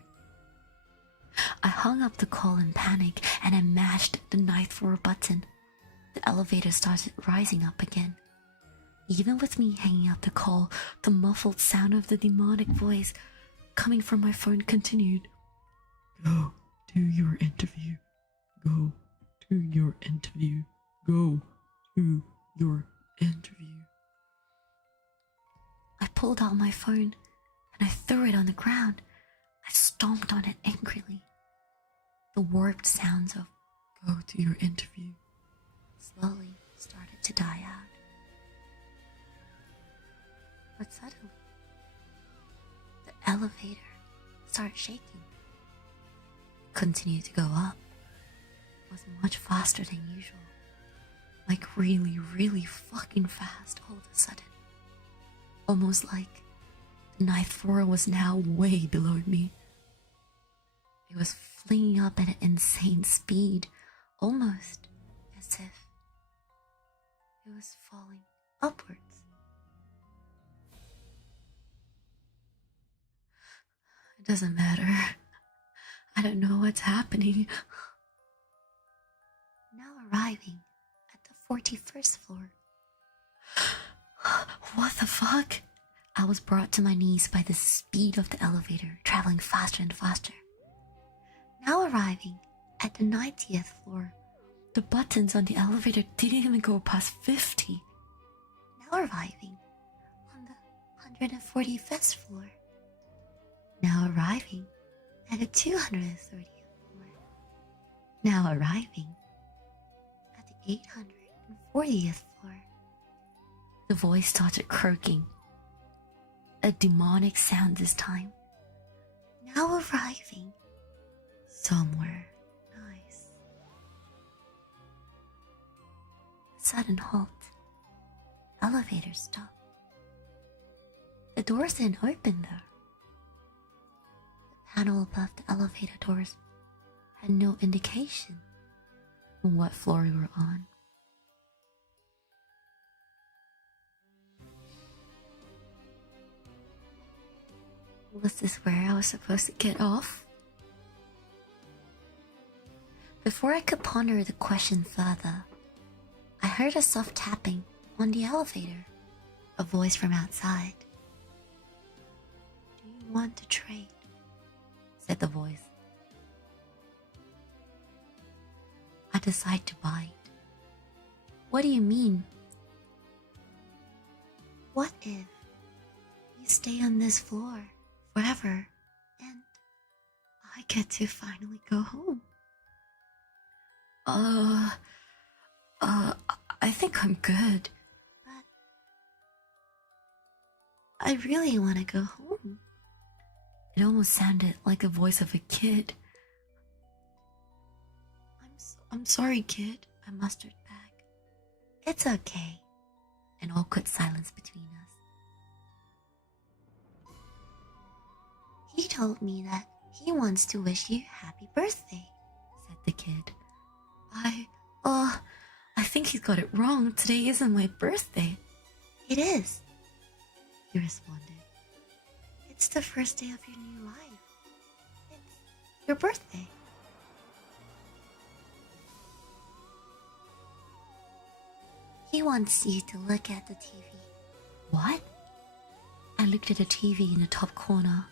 I hung up the call in panic and I mashed the ninth floor button. The elevator started rising up again. Even with me hanging up the call, the muffled sound of the demonic voice coming from my phone continued. Go to your interview. Go to your interview. Go to your interview. I pulled out my phone and I threw it on the ground. I stomped on it angrily. The warped sounds of go to your interview slowly started to die out. But suddenly, the elevator started shaking. It continued to go up. It was much faster than usual. Like really fucking fast all of a sudden. Almost like the ninth floor was now way below me. It was flinging up at an insane speed, almost as if it was falling upwards. It doesn't matter. I don't know what's happening. Now arriving at the 41st floor. What the fuck? I was brought to my knees by the speed of the elevator, traveling faster and faster. Now arriving at the 90th floor. The buttons on the elevator didn't even go past 50. Now arriving on the 145th floor. Now arriving at the 230th floor. Now arriving at the 840th floor. The voice started croaking. A demonic sound this time. Now arriving somewhere nice. Sudden halt. Elevator stopped. The doors didn't open though. The panel above the elevator doors had no indication on what floor we were on. Was this where I was supposed to get off? Before I could ponder the question further, I heard a soft tapping on the elevator. A voice from outside. Do you want to trade? Said the voice. I decide to bite. What do you mean? What if you stay on this floor forever and I get to finally go home? I think I'm good. But I really want to go home. It almost sounded like the voice of a kid. I'm sorry, kid, I mustered back. It's okay. An awkward silence between us. He told me that he wants to wish you happy birthday, said the kid. I think he's got it wrong. Today isn't my birthday. It is, he responded. It's the first day of your new life. It's your birthday. He wants you to look at the TV. What? I looked at the TV in the top corner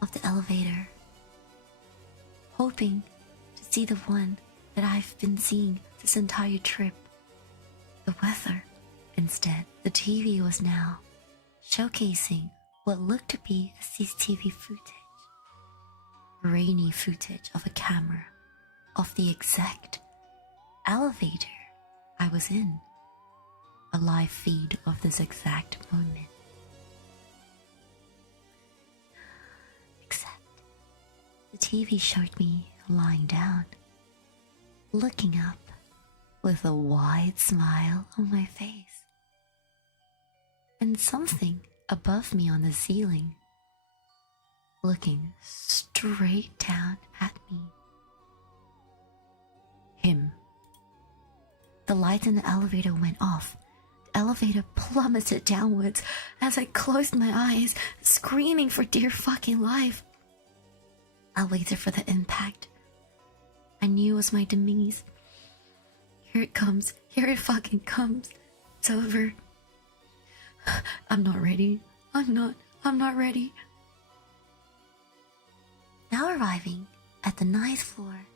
of the elevator, hoping to see the one that I've been seeing this entire trip. The weather. Instead, the TV was now showcasing what looked to be a CCTV footage, grainy footage of a camera of the exact elevator I was in, a live feed of this exact moment. Except the TV showed me lying down, looking up with a wide smile on my face, and something above me on the ceiling looking straight down at me. Him. The lights in the elevator went off. The elevator plummeted downwards as I closed my eyes, screaming for dear fucking life. I waited for the impact. I knew it was my demise. Here it comes. Here it fucking comes. It's over. I'm not ready. I'm not ready. Now arriving at the ninth floor.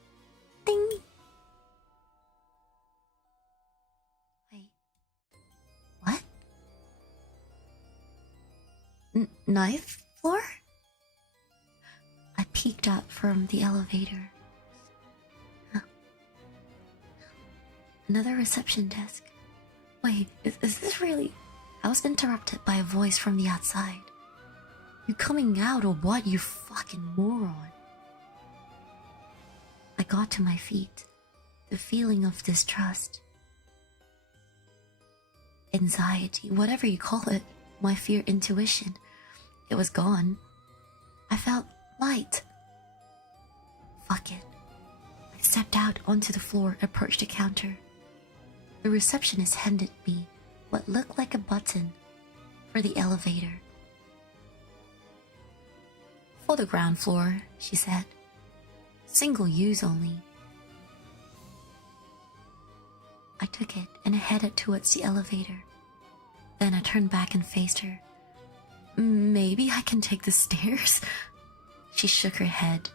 Ding! Wait. What? Ninth floor? I peeked up from the elevator. Huh. Another reception desk. Wait, is this really... I was interrupted by a voice from the outside. You coming out or what, you fucking moron? I got to my feet. The feeling of distrust, anxiety, whatever you call it, my fear intuition, it was gone. I felt light. Fuck it. I stepped out onto the floor, approached the counter. The receptionist handed me what looked like a button for the elevator. For the ground floor, she said. Single use only. I took it and I headed towards the elevator. Then I turned back and faced her. Maybe I can take the stairs? She shook her head.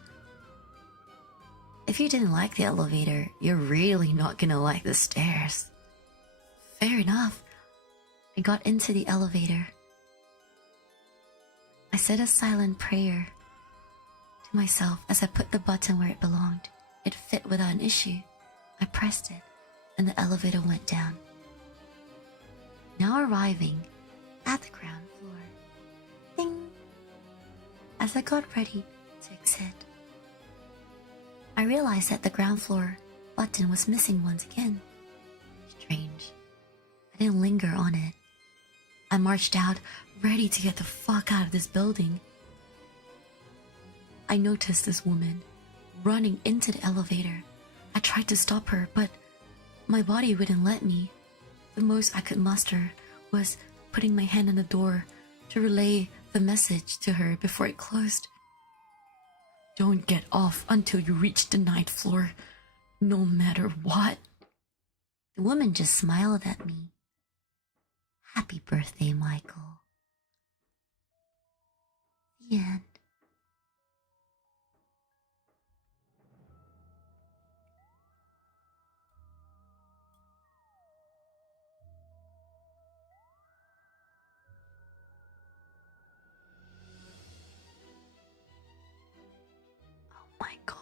If you didn't like the elevator, you're really not gonna like the stairs. Fair enough. I got into the elevator. I said a silent prayer to myself as I put the button where it belonged. It fit without an issue. I pressed it, and the elevator went down. Now arriving at the ground floor. Ding! As I got ready to exit, I realized that the ground floor button was missing once again. Strange. I didn't linger on it. I marched out, ready to get the fuck out of this building. I noticed this woman running into the elevator. I tried to stop her, but my body wouldn't let me. The most I could muster was putting my hand on the door to relay the message to her before it closed. Don't get off until you reach the ninth floor, no matter what. The woman just smiled at me. Happy birthday, Michael. The end. Oh my god.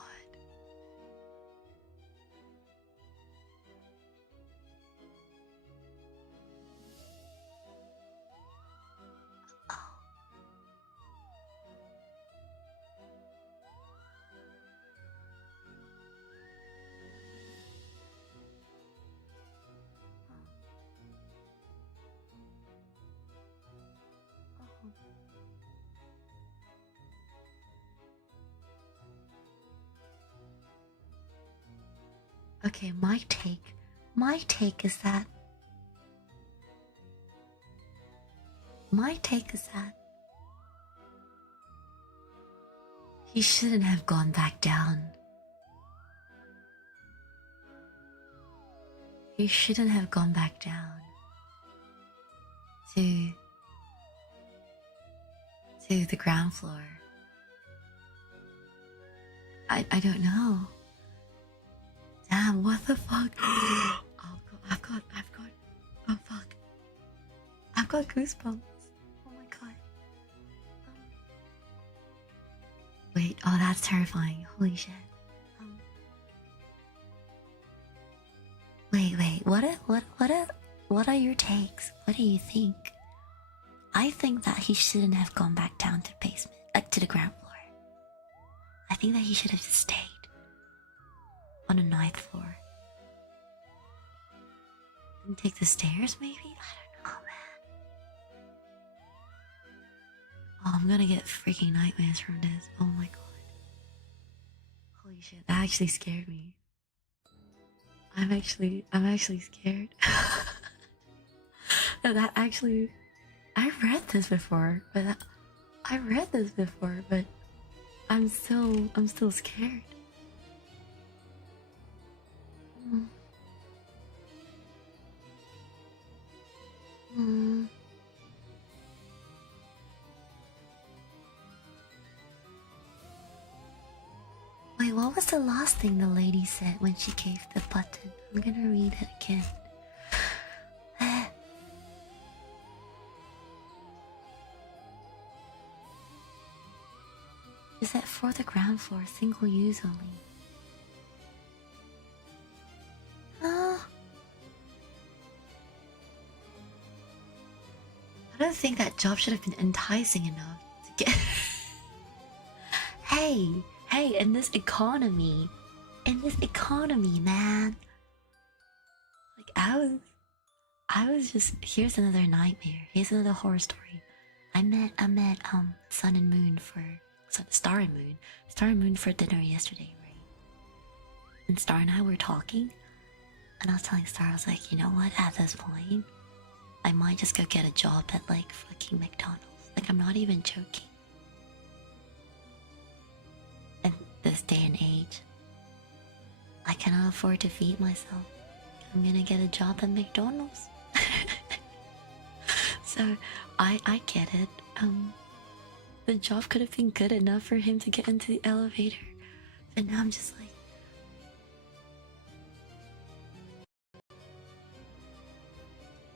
Okay, my take is that he shouldn't have gone back down. He shouldn't have gone back down to the ground floor. I don't know. Damn, what the fuck? I've got goosebumps. Oh my god. That's terrifying. Holy shit. Wait. What are your takes? What do you think? I think that he shouldn't have gone back down to the basement, to the ground floor. I think that he should have just stayed on the 9th floor. And take the stairs, maybe? I don't know, man. Oh, I'm gonna get freaking nightmares from this. Oh my god. Holy shit, that actually scared me. I'm actually scared. That actually, I read this before, but I'm still scared. Wait, what was the last thing the lady said when she gave the button? I'm gonna read it again. She said for the ground floor, single use only. I don't think that job should have been enticing enough to get. Hey, in this economy, man. Like I was just, here's another nightmare. Here's another horror story. I met Sun and Moon for Star and Moon for dinner yesterday, right? And Star and I were talking, and I was telling Star, I was like, you know what? At this point, I might just go get a job at like fucking McDonald's. Like, I'm not even joking. In this day and age, I cannot afford to feed myself. I'm gonna get a job at McDonald's. So I get it. The job could have been good enough for him to get into the elevator, but now I'm just like,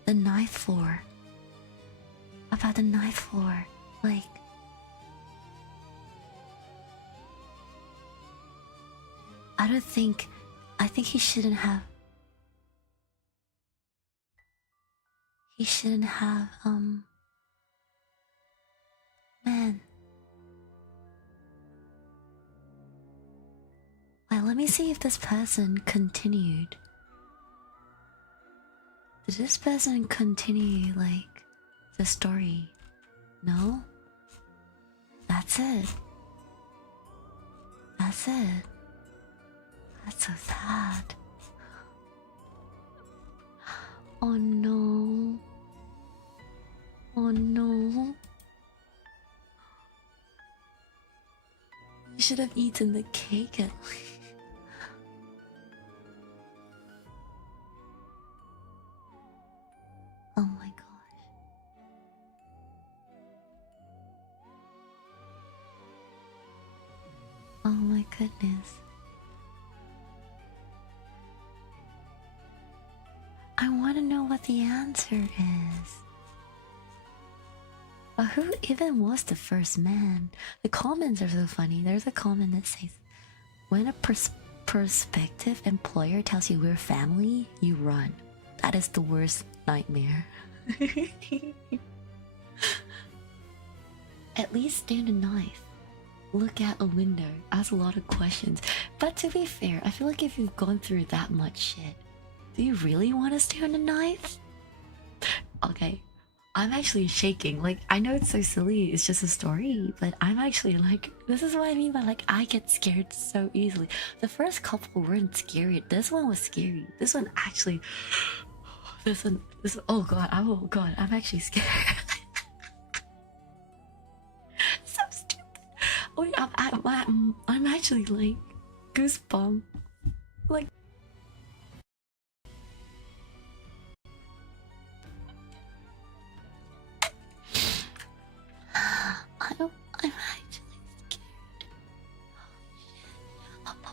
the 9th floor. About the 9th floor, like, I think he shouldn't have. Man. Wait, let me see if this person continued. Did this person continue, like, the story? No? That's it. That's so sad. Oh no. You should have eaten the cake at least. Oh my gosh. Oh my goodness. I want to know what the answer is. But who even was the first man? The comments are so funny. There's a comment that says, when a prospective employer tells you we're family, you run. That is the worst nightmare. At least stand a knife. Look out a window. Ask a lot of questions. But to be fair, I feel like if you've gone through that much shit, do you really want to stay on a knife? Okay, I'm actually shaking. Like, I know it's so silly, it's just a story, but I'm actually like, this is what I mean by like, I get scared so easily. The first couple weren't scary. This one was scary. This one actually, oh god, I'm actually scared. So stupid. Wait, I'm actually like, goosebump. Like, I'm actually scared. Oh shit.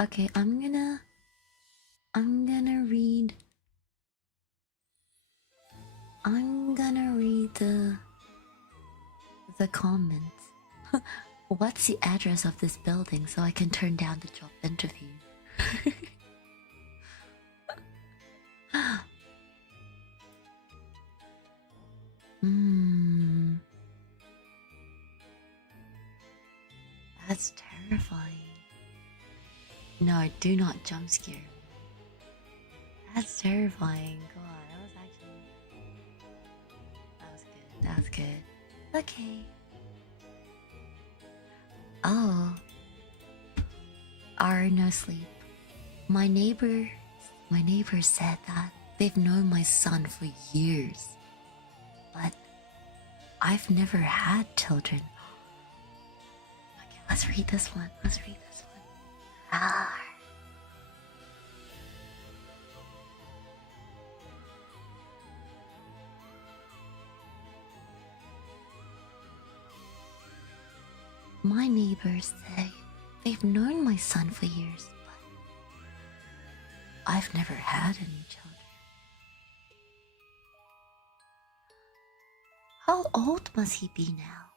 Okay, I'm gonna read. I'm gonna read the comments. What's the address of this building so I can turn down the job interview? That's terrifying. No, do not jump scare me. That's terrifying. God, that was good. That was good. Okay. Oh. No sleep. My neighbor said that they've known my son for years. But I've never had children. Okay, let's read this one. My neighbors say they've known my son for years, but I've never had any children. How old must he be now?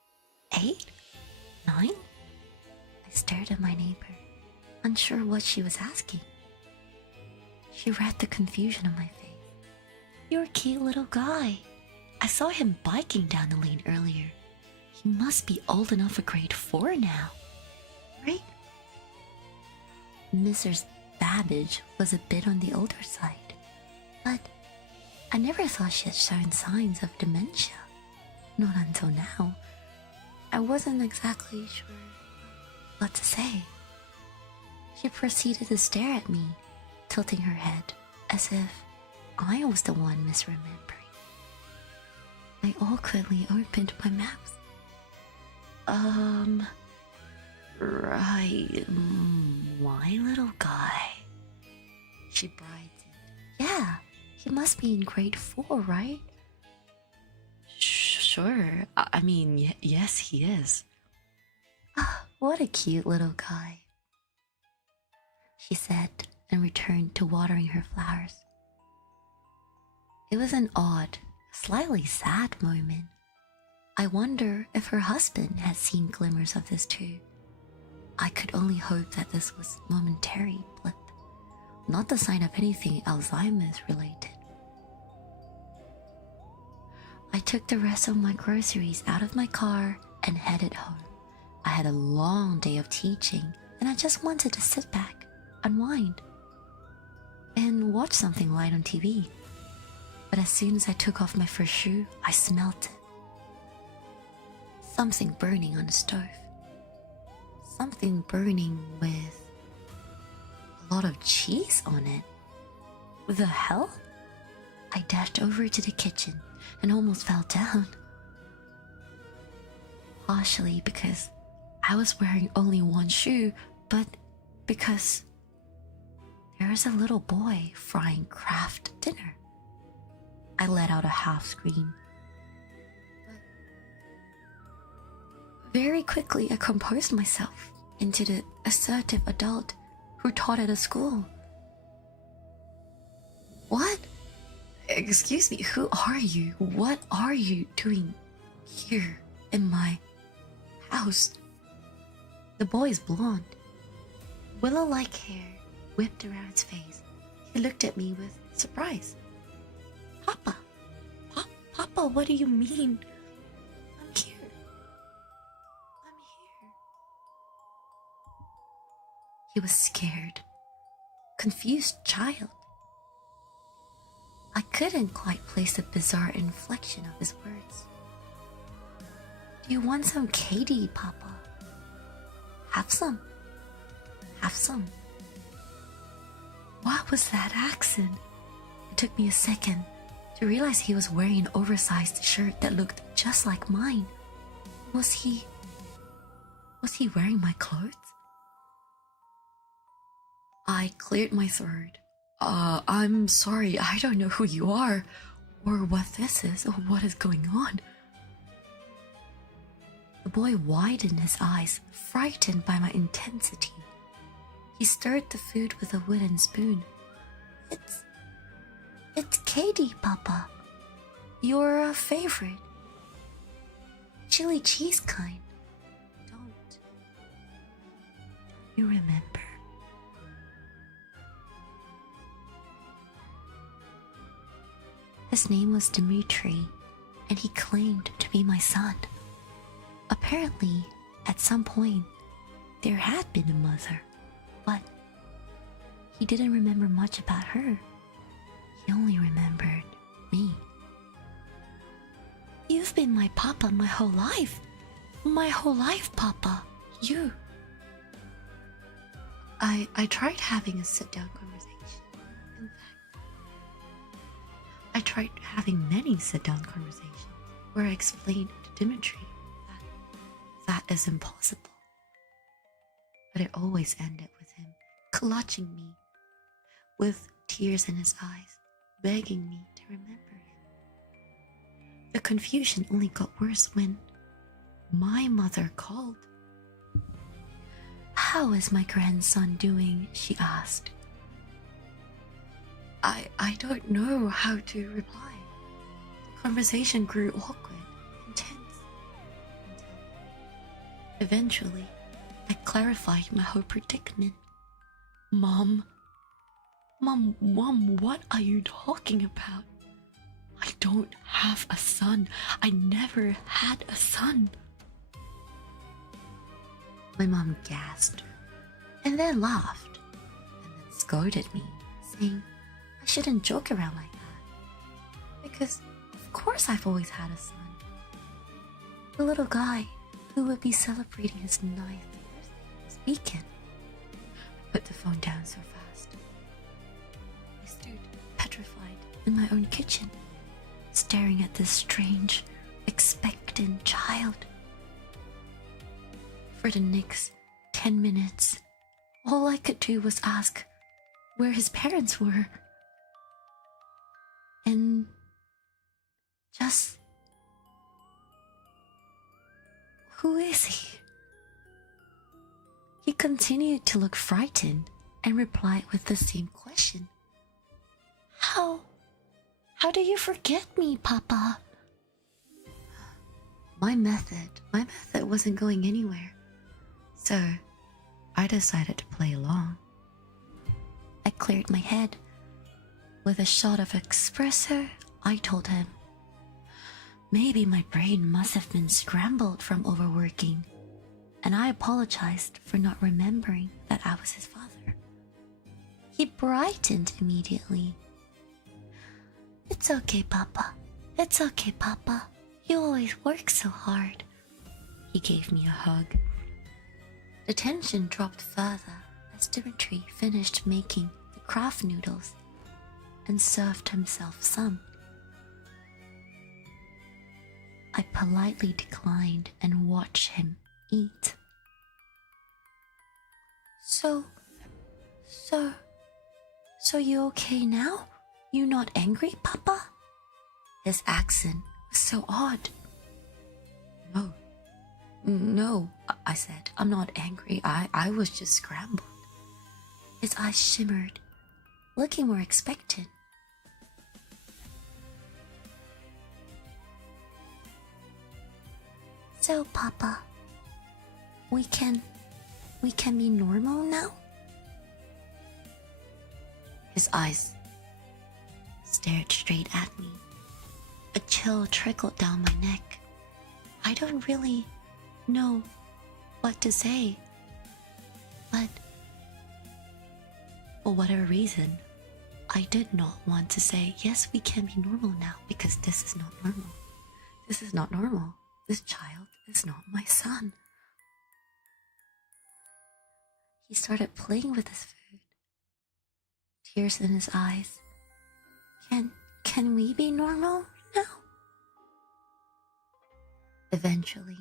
8? 9? I stared at my neighbor, unsure what she was asking. She read the confusion on my face. You're a cute little guy. I saw him biking down the lane earlier. He must be old enough for grade 4 now, right? Mrs. Babbage was a bit on the older side, but I never thought she had shown signs of dementia. Not until now. I wasn't exactly sure what to say. She proceeded to stare at me, tilting her head as if I was the one misremembering. I awkwardly opened my mouth. Right, my little guy. She brightened. Yeah, he must be in grade 4, right? Sure, I mean, yes, he is. What a cute little guy, she said, and returned to watering her flowers. It was an odd, slightly sad moment. I wonder if her husband had seen glimmers of this too. I could only hope that this was momentary blip, not the sign of anything Alzheimer's related. I took the rest of my groceries out of my car and headed home. I had a long day of teaching and I just wanted to sit back, unwind, and watch something light on TV. But as soon as I took off my first shoe, I smelt it. Something burning on the stove. Something burning with a lot of cheese on it. What the hell? I dashed over to the kitchen and almost fell down. Partially because I was wearing only one shoe, but because there was a little boy frying Kraft dinner. I let out a half scream. Very quickly, I composed myself into the assertive adult who taught at a school. What? Excuse me, who are you? What are you doing here in my house? The boy is blonde. Willow-like hair whipped around his face. He looked at me with surprise. Papa? Papa, what do you mean? I'm here. He was scared, confused child. I couldn't quite place the bizarre inflection of his words. Do you want some Katie, Papa? Have some. Have some. What was that accent? It took me a second to realize he was wearing an oversized shirt that looked just like mine. Was he wearing my clothes? I cleared my throat. I'm sorry, I don't know who you are, or what this is, or what is going on. The boy widened his eyes, frightened by my intensity. He stirred the food with a wooden spoon. It's Katie, Papa. Your favorite. Chili cheese kind. Don't you remember? His name was Dmitri, and he claimed to be my son. Apparently, at some point, there had been a mother, but he didn't remember much about her. He only remembered me. You've been my papa my whole life. My whole life, Papa. You. I tried having a sit-down conversation. In fact, I tried having many sit-down conversations where I explained to Dimitri that is impossible. But it always ended with him clutching me with tears in his eyes, begging me to remember him. The confusion only got worse when my mother called. How is my grandson doing? She asked. I don't know how to reply. The conversation grew awkward, intense, until eventually I clarified my whole predicament. Mom, what are you talking about? I don't have a son. I never had a son. My mom gasped, and then laughed, and then scolded me, saying I shouldn't joke around like that, because of course I've always had a son. The little guy who would be celebrating his 9th birthday this weekend. I put the phone down so fast. I stood petrified in my own kitchen, staring at this strange, expectant child. For the next 10 minutes, all I could do was ask where his parents were. And just, who is he? He continued to look frightened and replied with the same question. How do you forget me, Papa? My method wasn't going anywhere. So, I decided to play along. I cleared my head. With a shot of espresso, I told him, maybe my brain must have been scrambled from overworking, and I apologized for not remembering that I was his father. He brightened immediately. It's okay, Papa. It's okay, Papa. You always work so hard. He gave me a hug. The tension dropped further as Dimitri finished making the craft noodles and served himself some. I politely declined and watched him eat. So you okay now? You not angry, Papa? His accent was so odd. No, I said. I'm not angry. I was just scrambled. His eyes shimmered, looking more expectant. So, Papa, we can be normal now? His eyes stared straight at me. A chill trickled down my neck. I don't really know what to say, but for whatever reason, I did not want to say, yes, we can be normal now, because this is not normal. This is not normal. This child is not my son. He started playing with his food, tears in his eyes. Can we be normal now? Eventually,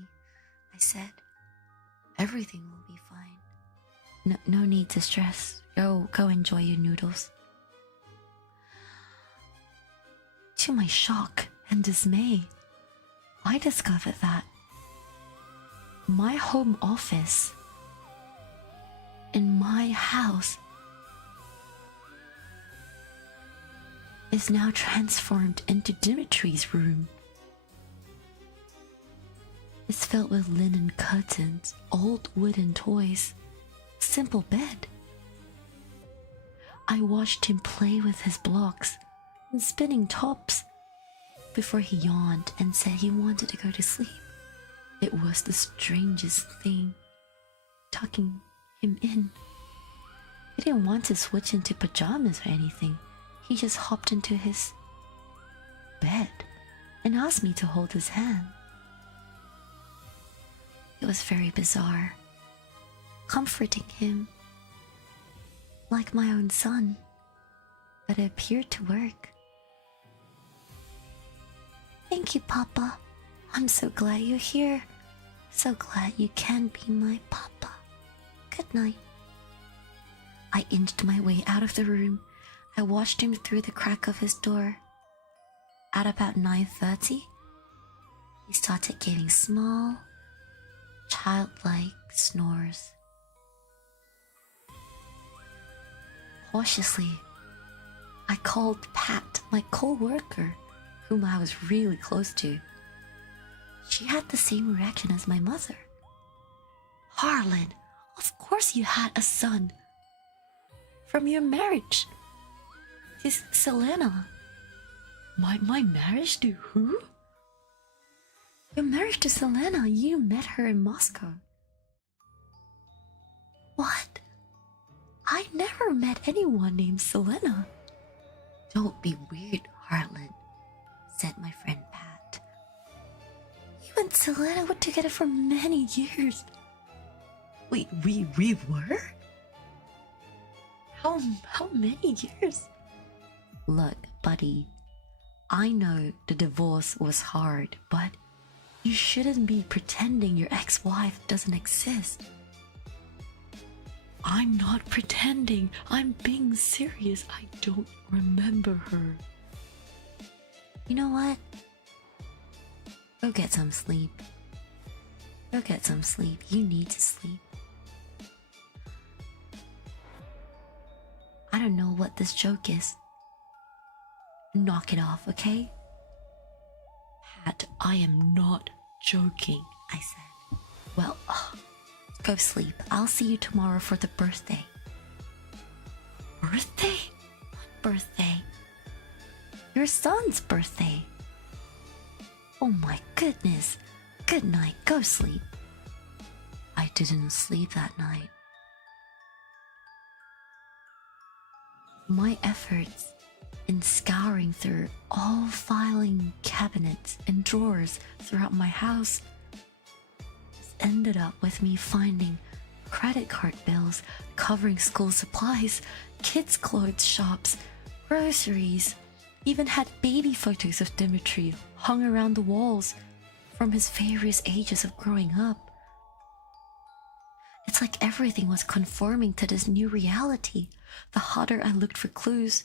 I said, everything will be fine. No need to stress. Go enjoy your noodles. To my shock and dismay, I discovered that my home office in my house is now transformed into Dimitri's room. It's filled with linen curtains, old wooden toys, simple bed. I watched him play with his blocks and spinning tops before he yawned and said he wanted to go to sleep. It was the strangest thing, tucking him in. He didn't want to switch into pajamas or anything. He just hopped into his bed and asked me to hold his hand. It was very bizarre, comforting him like my own son, but it appeared to work. Thank you, Papa. I'm so glad you're here. So glad you can be my Papa. Good night. I inched my way out of the room. I watched him through the crack of his door. At about 9:30, he started giving small, childlike snores. Cautiously, I called Pat, my co-worker, whom I was really close to. She had the same reaction as my mother. Harlan, of course you had a son. From your marriage. It's Selena. My marriage to who? Your marriage to Selena. You met her in Moscow. What? I never met anyone named Selena. Don't be weird, Harlan, said my friend Pat. You and Selena were together for many years. Wait, we were? How many years? Look, buddy, I know the divorce was hard, but you shouldn't be pretending your ex-wife doesn't exist. I'm not pretending. I'm being serious. I don't remember her. You know what? Go get some sleep. Go get some sleep. You need to sleep. I don't know what this joke is. Knock it off, okay? Pat, I am not joking, I said. Well, go sleep. I'll see you tomorrow for the birthday. Birthday? What birthday? Your son's birthday. Oh my goodness. Good night. Go sleep. I didn't sleep that night. My efforts in scouring through all filing cabinets and drawers throughout my house ended up with me finding credit card bills covering school supplies, kids' clothes shops, groceries, even had baby photos of Dimitri hung around the walls from his various ages of growing up. It's like everything was conforming to this new reality. The harder I looked for clues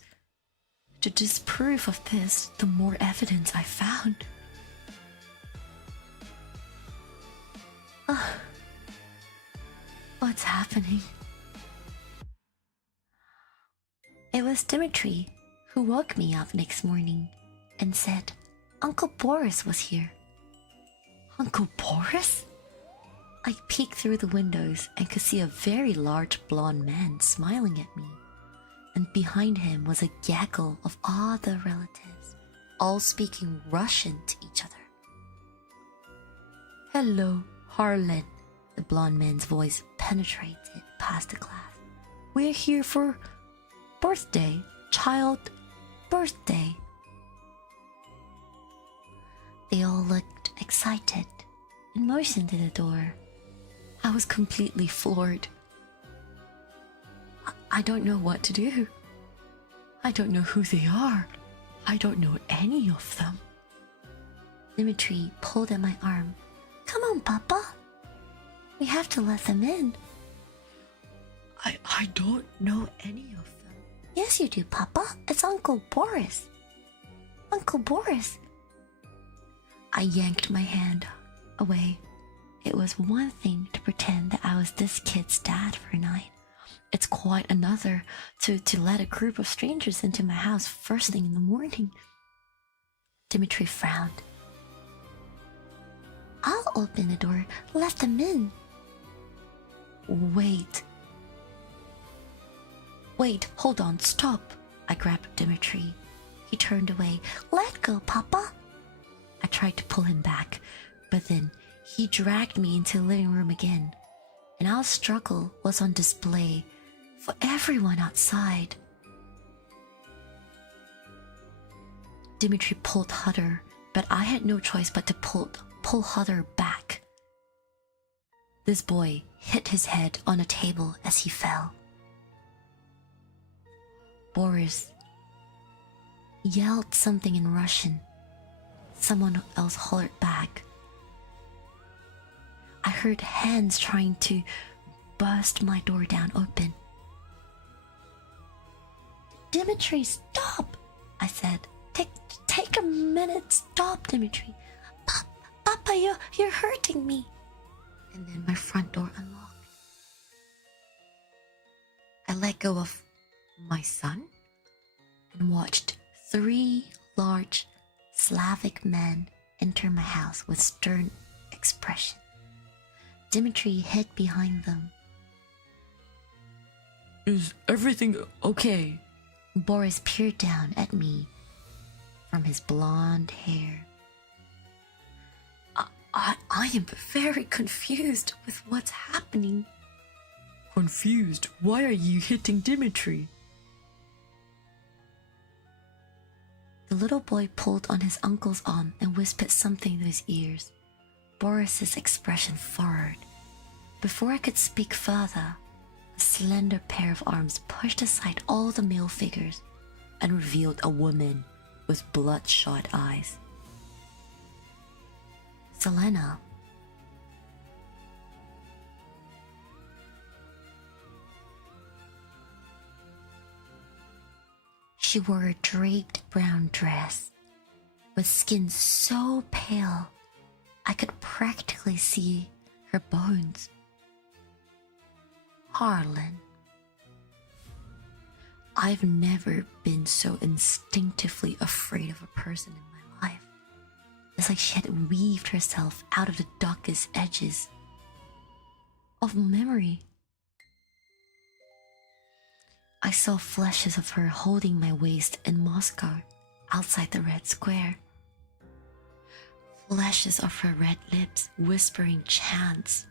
to disprove of this, the more evidence I found. What's happening? It was Dimitri who woke me up next morning and said Uncle Boris was here. Uncle Boris? I peeked through the windows and could see a very large blonde man smiling at me, and behind him was a gaggle of other relatives, all speaking Russian to each other. Hello, Harlan, the blonde man's voice penetrated past the glass. We're here for birthday, child birthday. They all looked excited and motioned to the door. I was completely floored. I don't know what to do. I don't know who they are. I don't know any of them. Dimitri pulled at my arm. Come on, Papa. We have to let them in. I don't know any of them. Yes, you do, Papa. It's Uncle Boris. Uncle Boris. I yanked my hand away. It was one thing to pretend that I was this kid's dad for a night. It's quite another to let a group of strangers into my house first thing in the morning. Dimitri frowned. I'll open the door. Let them in. Wait, hold on, stop. I grabbed Dimitri. He turned away. Let go, Papa. I tried to pull him back, but then he dragged me into the living room again, and our struggle was on display for everyone outside. Dimitri pulled Hutter, but I had no choice but to pull Hutter back. This boy hit his head on a table as he fell. Boris yelled something in Russian. Someone else hollered back. I heard hands trying to burst my door down open. Dimitri, stop! I said. Take a minute. Stop, Dimitri. Papa, you're hurting me. And then my front door unlocked. I let go of my son and watched 3 large Slavic men enter my house with stern expression. Dimitri hid behind them. Is everything okay? Boris peered down at me from his blonde hair. I am very confused with what's happening. Confused? Why are you hitting Dimitri? The little boy pulled on his uncle's arm and whispered something in his ears. Boris's expression furrowed. Before I could speak further, a slender pair of arms pushed aside all the male figures and revealed a woman with bloodshot eyes. Selena. She wore a draped brown dress with skin so pale I could practically see her bones. Harlan. I've never been so instinctively afraid of a person in my life. It's like she had weaved herself out of the darkest edges of memory. I saw flashes of her holding my waist in Moscow outside the Red Square. Flashes of her red lips whispering chants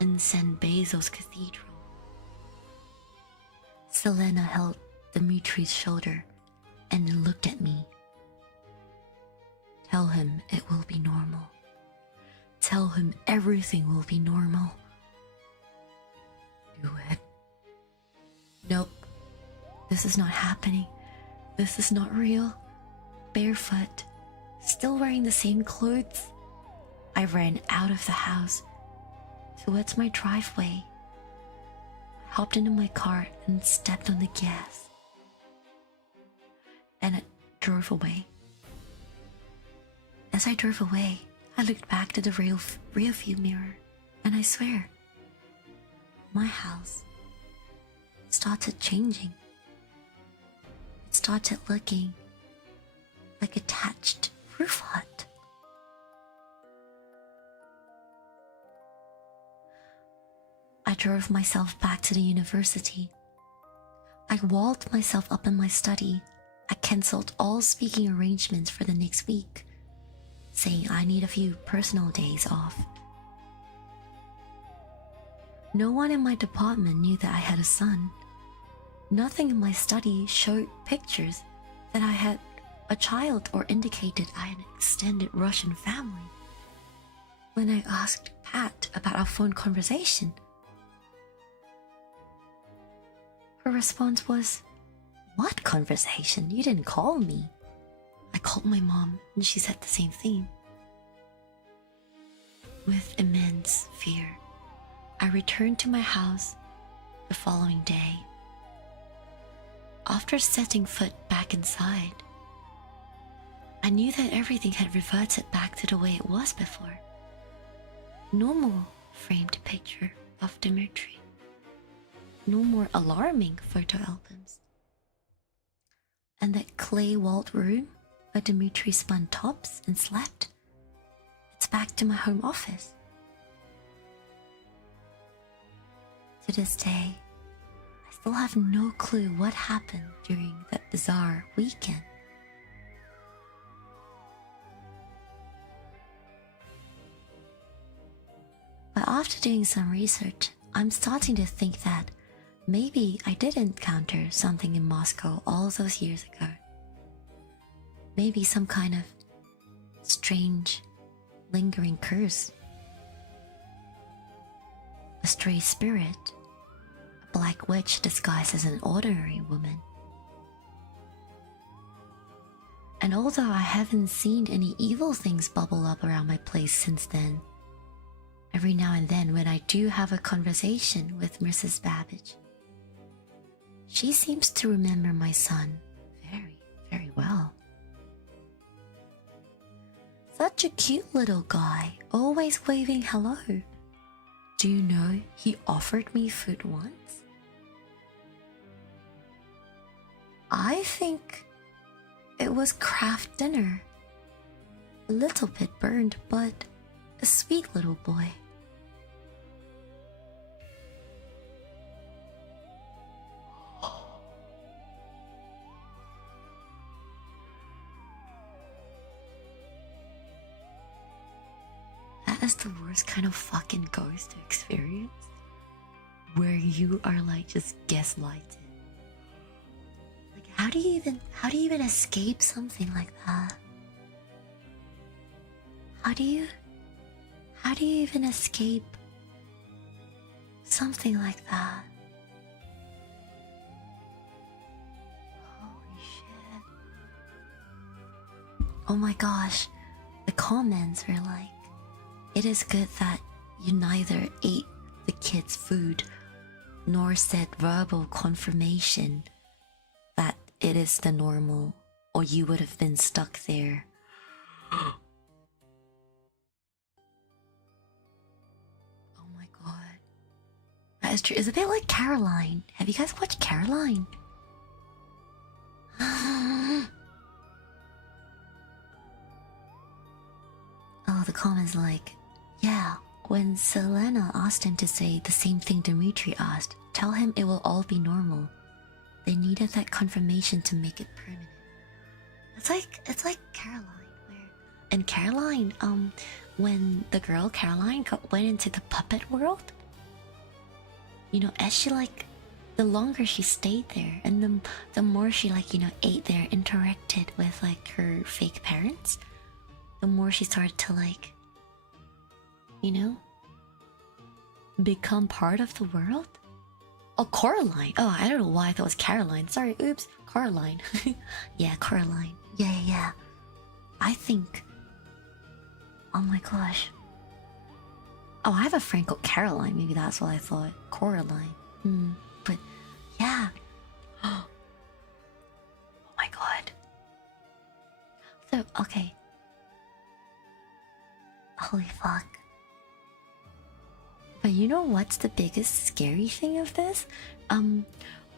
in St. Basil's Cathedral. Selena held Dimitri's shoulder and looked at me. Tell him it will be normal. Tell him everything will be normal. Do it. Nope. This is not happening. This is not real. Barefoot, still wearing the same clothes. I ran out of the house towards my driveway. I hopped into my car and stepped on the gas. And I drove away. As I drove away, I looked back to the rear view mirror, and I swear, my house started changing. It started looking like a thatched roof hut. I drove myself back to the university. I walled myself up in my study. I cancelled all speaking arrangements for the next week, saying I need a few personal days off. No one in my department knew that I had a son. Nothing in my study showed pictures that I had a child or indicated I had an extended Russian family. When I asked Pat about our phone conversation, her response was, "What conversation? You didn't call me." I called my mom and she said the same thing. With immense fear, I returned to my house the following day. After setting foot back inside, I knew that everything had reverted back to the way it was before. Normal framed picture of Dimitri. no more alarming photo albums. And that clay walled room where Dimitri spun tops and slept, it's back to my home office. To this day, I still have no clue what happened during that bizarre weekend. But after doing some research, I'm starting to think that maybe I did encounter something in Moscow all those years ago. Maybe some kind of strange, lingering curse. A stray spirit, a black witch disguised as an ordinary woman. And although I haven't seen any evil things bubble up around my place since then, every now and then when I do have a conversation with Mrs. Babbage, she seems to remember my son very, very well. Such a cute little guy, always waving hello. Do you know he offered me food once? I think it was Kraft dinner. A little bit burned, but a sweet little boy. That is the worst kind of fucking ghost experience, where you are like just gaslighted. Like how do you even escape something like that? How do you even escape something like that? Holy shit. Oh my gosh, the comments are like, it is good that you neither ate the kid's food nor said verbal confirmation that it is the normal, or you would have been stuck there. Oh my god. That is true. It's a bit like Caroline. Have you guys watched Caroline? Oh, the comments like, yeah, when Selena asked him to say the same thing Dimitri asked, tell him it will all be normal. They needed that confirmation to make it permanent. It's like Caroline, where in Caroline, when the girl Caroline went into the puppet world, you know, as she like, the longer she stayed there, and the more she like, you know, ate there, interacted with like her fake parents, the more she started to like, you know, become part of the world. Oh, Coraline. Oh, I don't know why I thought it was Caroline. Sorry, oops. Coraline. Yeah, Coraline. Yeah. I think... Oh my gosh. Oh, I have a friend called Caroline. Maybe that's what I thought. Coraline. But, yeah. Oh my god. So, okay. Holy fuck. But you know what's the biggest scary thing of this?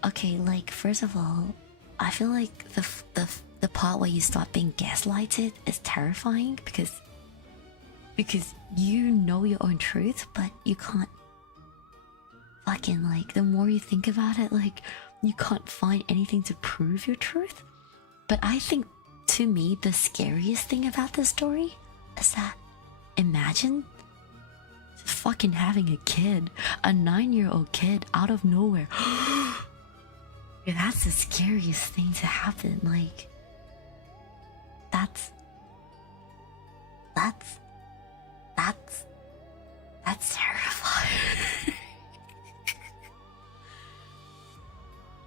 Okay, like, first of all, I feel like the part where you start being gaslighted is terrifying because you know your own truth, but you can't fucking, like, the more you think about it, like, you can't find anything to prove your truth. But I think, to me, the scariest thing about this story is that, imagine fucking having a kid, a 9-year-old kid out of nowhere. Yeah, that's the scariest thing to happen. Like, that's terrifying.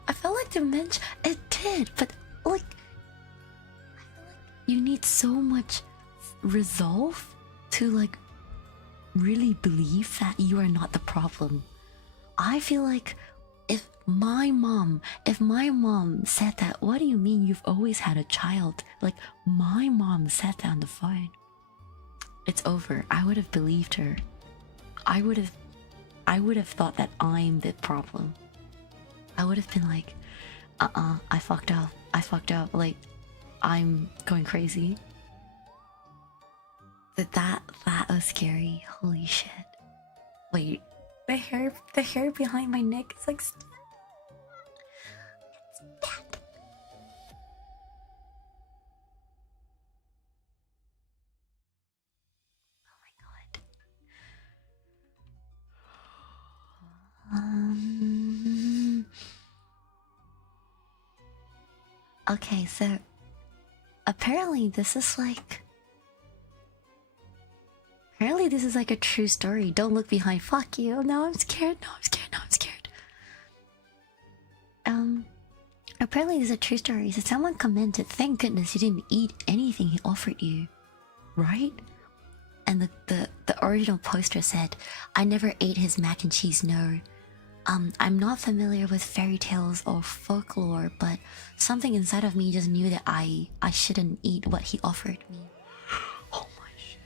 I felt like dementia, it did, but like, I feel like you need so much resolve to like really believe that you are not the problem. I feel like if my mom said that, what do you mean you've always had a child? Like, my mom said that on the phone, it's over. I would have believed her. I would have thought that I'm the problem. I would have been like, I fucked up. I fucked up. Like, I'm going crazy. That was scary. Holy shit. Wait, the hair behind my neck is like it's dead. Oh my god. Okay, so apparently this is like a true story. Don't look behind. Fuck you. No, I'm scared. No, I'm scared. No, I'm scared. Apparently this is a true story. So someone commented, "Thank goodness you didn't eat anything he offered you." Right? And the original poster said, "I never ate his mac and cheese, no. I'm not familiar with fairy tales or folklore, but something inside of me just knew that I shouldn't eat what he offered me." Oh my shit.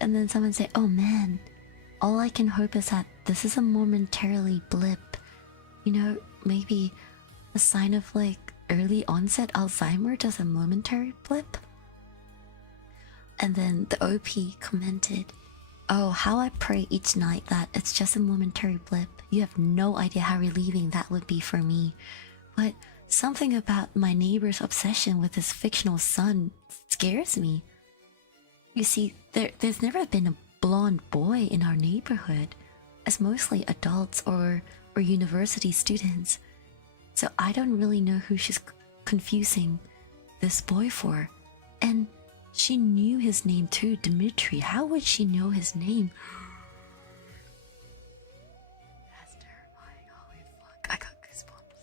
And then someone said, "Oh man, all I can hope is that this is a momentarily blip. You know, maybe a sign of like early onset Alzheimer's, just a momentary blip." And then the OP commented, "Oh, how I pray each night that it's just a momentary blip. You have no idea how relieving that would be for me. But something about my neighbor's obsession with his fictional son scares me. You see, there's never been a blonde boy in our neighborhood. It's mostly adults or university students. So I don't really know who she's confusing this boy for. And she knew his name too, Dimitri. How would she know his name?" That's terrifying. Holy fuck, I got goosebumps.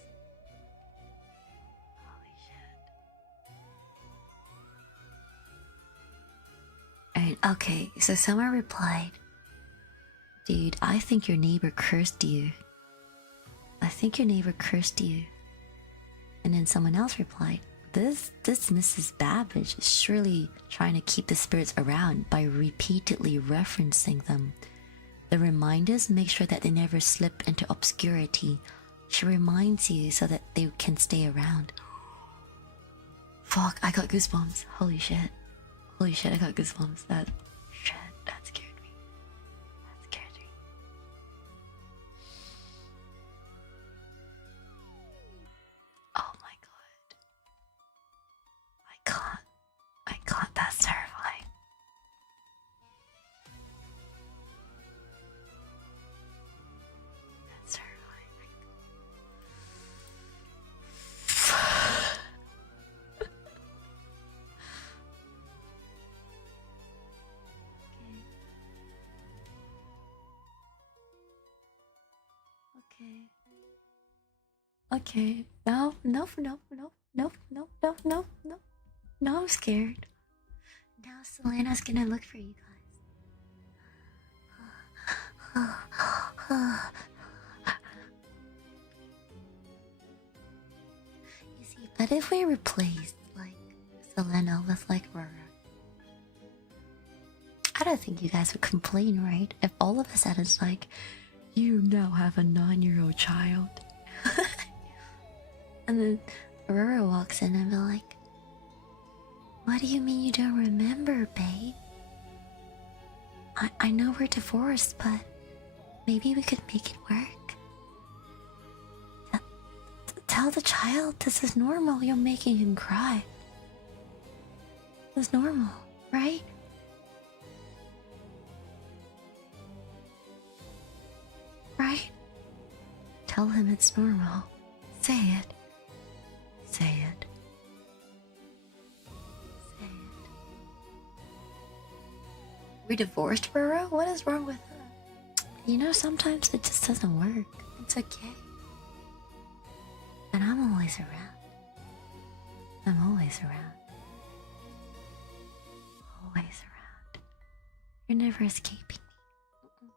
Holy shit. And okay, so someone replied, "Dude, I think your neighbor cursed you. I think your neighbor cursed you." And then someone else replied, This Mrs. Babbage is surely trying to keep the spirits around by repeatedly referencing them. The reminders make sure that they never slip into obscurity. She reminds you so that they can stay around." Fuck, I got goosebumps. Holy shit. Holy shit, I got goosebumps. That scared me. That scared me. Oh my god. I can't, that's terrifying. That's terrifying. Okay. No. No, I'm scared. Now Selena's gonna look for you guys. You see, but if we replaced like Selena with like Roro, I don't think you guys would complain, right? If all of a sudden it's like, "You now have a 9-year-old child." And then Roro walks in and be like, "What do you mean you don't remember, babe? I know we're divorced, but maybe we could make it work. Tell the child this is normal. You're making him cry. It's normal, right? Right? Tell him it's normal. Say it. Say it. Say it." We're divorced, Roro? What is wrong with that? You know, sometimes it just doesn't work. It's okay. And I'm always around. I'm always around. Always around. You're never escaping me.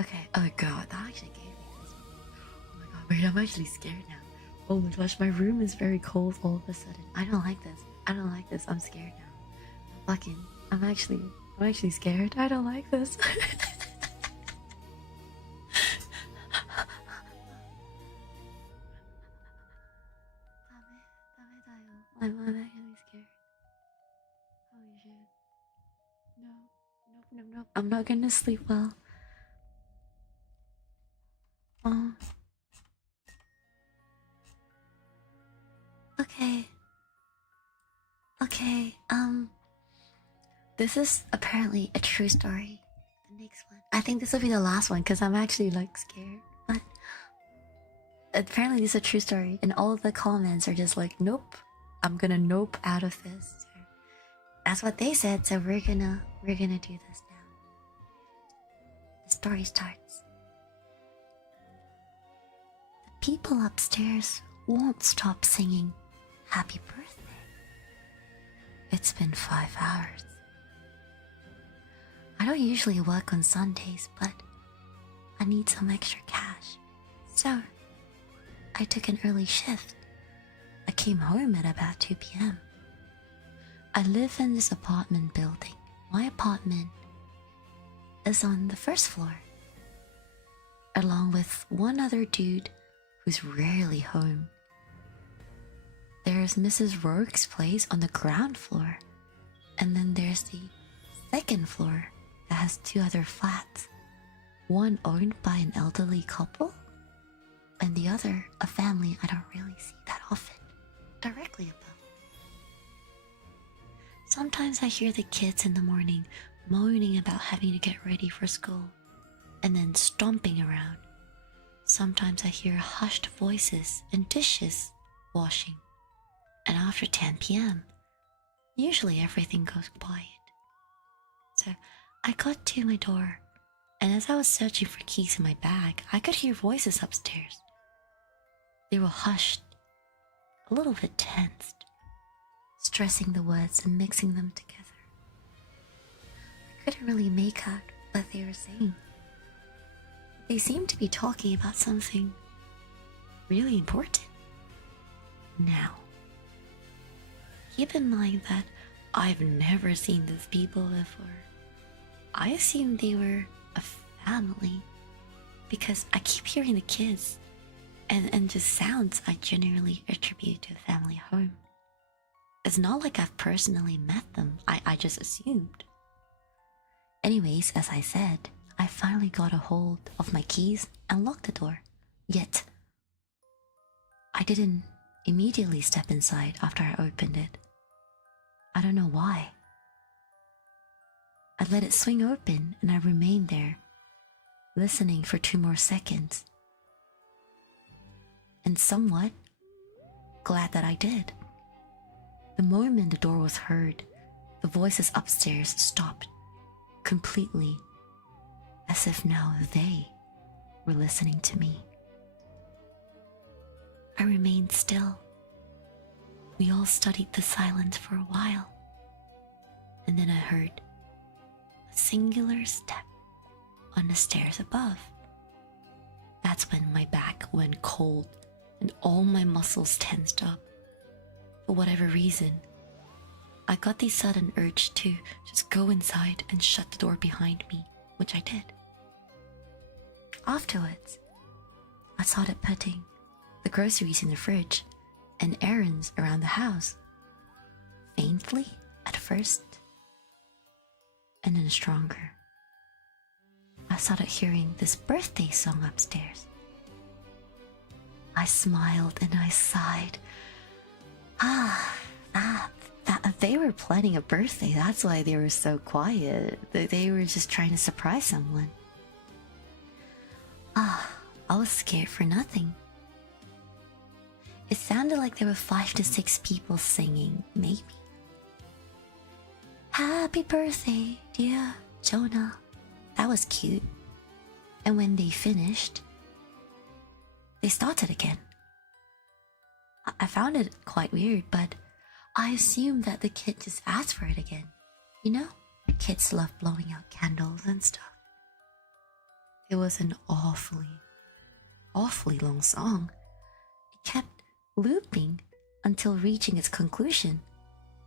Okay, oh god, that actually gave me this. Oh my god, wait, I'm actually scared now. Oh my gosh, my room is very cold all of a sudden. I don't like this. I don't like this. I'm scared now. I'm actually scared. I don't like this. I'm actually scared. Holy shit. No. Nope. I'm not gonna sleep well. Okay. This is apparently a true story. The next one. I think this will be the last one because I'm actually like scared. But apparently this is a true story, and all of the comments are just like, nope. I'm gonna nope out of this. So that's what they said, so we're gonna do this now. The story starts. The people upstairs won't stop singing happy birthday. It's been 5 hours. I don't usually work on Sundays, but I need some extra cash. So I took an early shift. I came home at about 2 p.m. I live in this apartment building. My apartment is on the first floor, along with one other dude who's rarely home. There's Mrs. Rourke's place on the ground floor, and then there's the second floor that has 2 other flats, one owned by an elderly couple, and the other a family I don't really see that often, directly above. Sometimes I hear the kids in the morning moaning about having to get ready for school, and then stomping around. Sometimes I hear hushed voices and dishes washing. And after 10 p.m., usually everything goes quiet. So I got to my door, and as I was searching for keys in my bag, I could hear voices upstairs. They were hushed, a little bit tensed, stressing the words and mixing them together. I couldn't really make out what they were saying. They seemed to be talking about something really important. Now, keep in mind that I've never seen these people before. I assumed they were a family because I keep hearing the kids and just sounds I generally attribute to a family home. It's not like I've personally met them, I just assumed. Anyways, as I said, I finally got a hold of my keys and locked the door. Yet, I didn't immediately step inside after I opened it. I don't know why. I let it swing open and I remained there, listening for 2 more seconds. And somewhat glad that I did. The moment the door was heard, the voices upstairs stopped completely, as if now they were listening to me. I remained still. We all studied the silence for a while, and then I heard a singular step on the stairs above. That's when my back went cold and all my muscles tensed up. For whatever reason, I got the sudden urge to just go inside and shut the door behind me, which I did. Afterwards, I started putting the groceries in the fridge and errands around the house. Faintly at first, and then stronger. I started hearing this birthday song upstairs. I smiled and I sighed. They were planning a birthday. That's why they were so quiet. They were just trying to surprise someone. I was scared for nothing. It sounded like there were 5 to 6 people singing, maybe. Happy birthday, dear Jonah. That was cute. And when they finished, they started again. I found it quite weird, but I assumed that the kid just asked for it again. You know, kids love blowing out candles and stuff. It was an awfully long song. It kept looping until reaching its conclusion,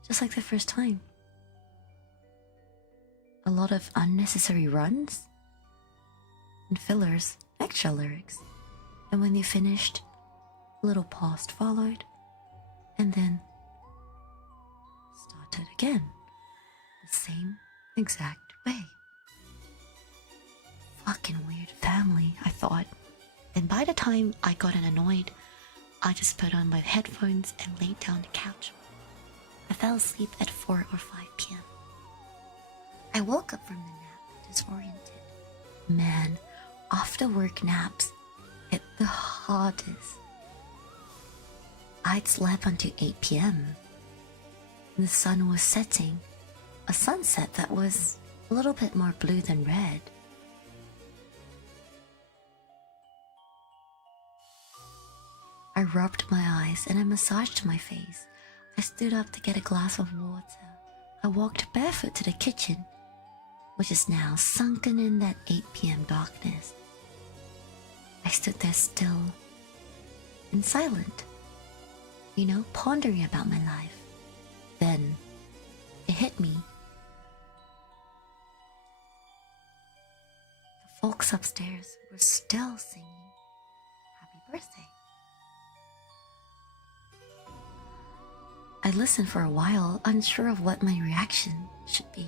just like the first time. a lot of unnecessary runs and fillers, extra lyrics. And when they finished, a little pause followed, and then started again, the same exact way. Fucking weird family, I thought. And by the time I got annoyed, I just put on my headphones and laid down on the couch. I fell asleep at 4 or 5 p.m. I woke up from the nap disoriented. Man, after work naps hit the hardest. I'd slept until 8 p.m. The sun was setting, a sunset that was a little bit more blue than red. I rubbed my eyes and I massaged my face. I stood up to get a glass of water. I walked barefoot to the kitchen, which is now sunken in that 8 p.m. darkness. I stood there still and silent, pondering about my life. Then it hit me. The folks upstairs were still singing happy birthday. I listened for a while, unsure of what my reaction should be.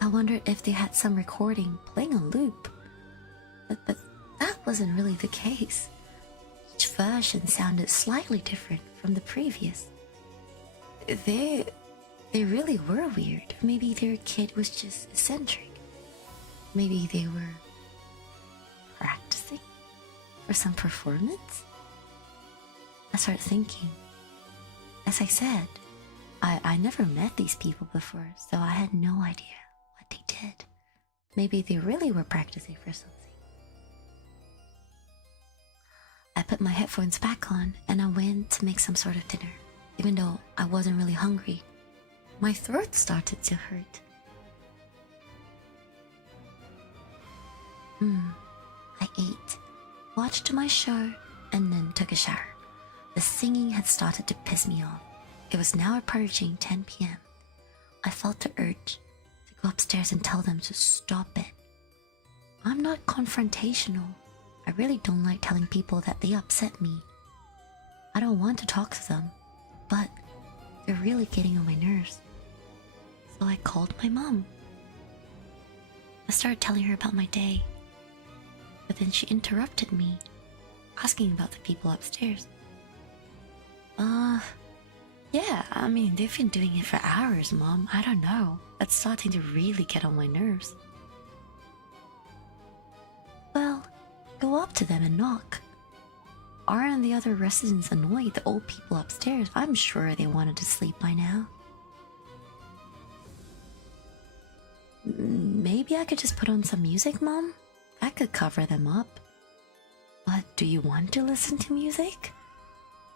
I wondered if they had some recording playing on loop. But that wasn't really the case. Each version sounded slightly different from the previous. They really were weird. Maybe their kid was just eccentric. Maybe they were practicing for some performance. I started thinking. As I said, I never met these people before, so I had no idea what they did. Maybe they really were practicing for something. I put my headphones back on and I went to make some sort of dinner. Even though I wasn't really hungry, my throat started to hurt. I ate, watched my show, and then took a shower. The singing had started to piss me off. It was now approaching 10 p.m. I felt the urge to go upstairs and tell them to stop it. I'm not confrontational. I really don't like telling people that they upset me. I don't want to talk to them, but they're really getting on my nerves. So I called my mom. I started telling her about my day, but then she interrupted me, asking about the people upstairs. Yeah, I mean, they've been doing it for hours, Mom. I don't know. That's starting to really get on my nerves. Well, go up to them and knock. Aren't the other residents annoyed, the old people upstairs? I'm sure they wanted to sleep by now. Maybe I could just put on some music, Mom? That could cover them up. But do you want to listen to music?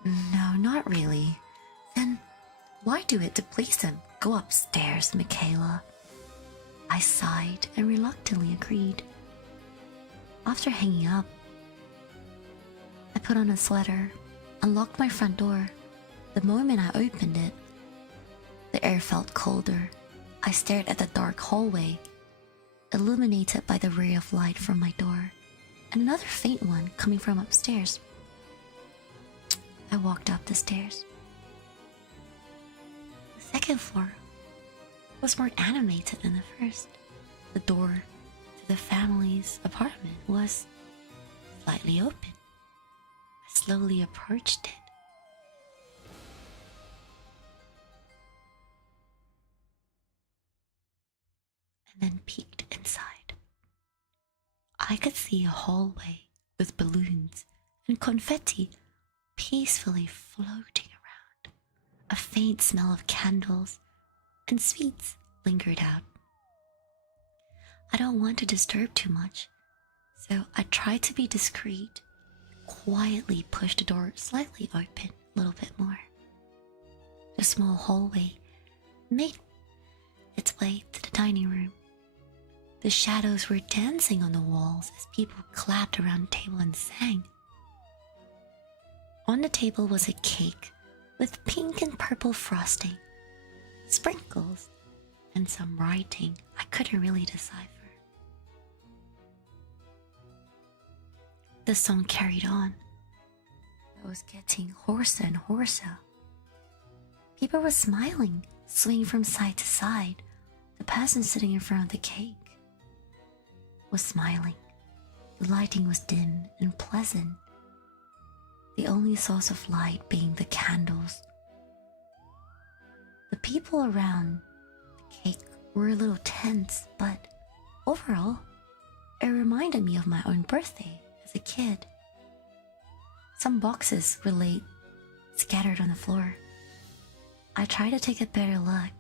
No, not really. Then why do it to please them? Go upstairs, Michaela. I sighed and reluctantly agreed. After hanging up, I put on a sweater, unlocked my front door. The moment I opened it, the air felt colder. I stared at the dark hallway, illuminated by the ray of light from my door, and another faint one coming from upstairs. I walked up the stairs. The second floor was more animated than the first. The door to the family's apartment was slightly open. I slowly approached it. And then peeked inside. I could see a hallway with balloons and confetti peacefully floating around. A faint smell of candles and sweets lingered out. I don't want to disturb too much, so I tried to be discreet, quietly pushed the door slightly open a little bit more. The small hallway made its way to the dining room. The shadows were dancing on the walls as people clapped around the table and sang. On the table was a cake with pink and purple frosting, sprinkles, and some writing I couldn't really decipher. The song carried on. It was getting hoarser and hoarser. People were smiling, swinging from side to side. The person sitting in front of the cake was smiling. The lighting was dim and pleasant, the only source of light being the candles. The people around the cake were a little tense, but overall, it reminded me of my own birthday as a kid. Some boxes were laid scattered on the floor. I tried to take a better look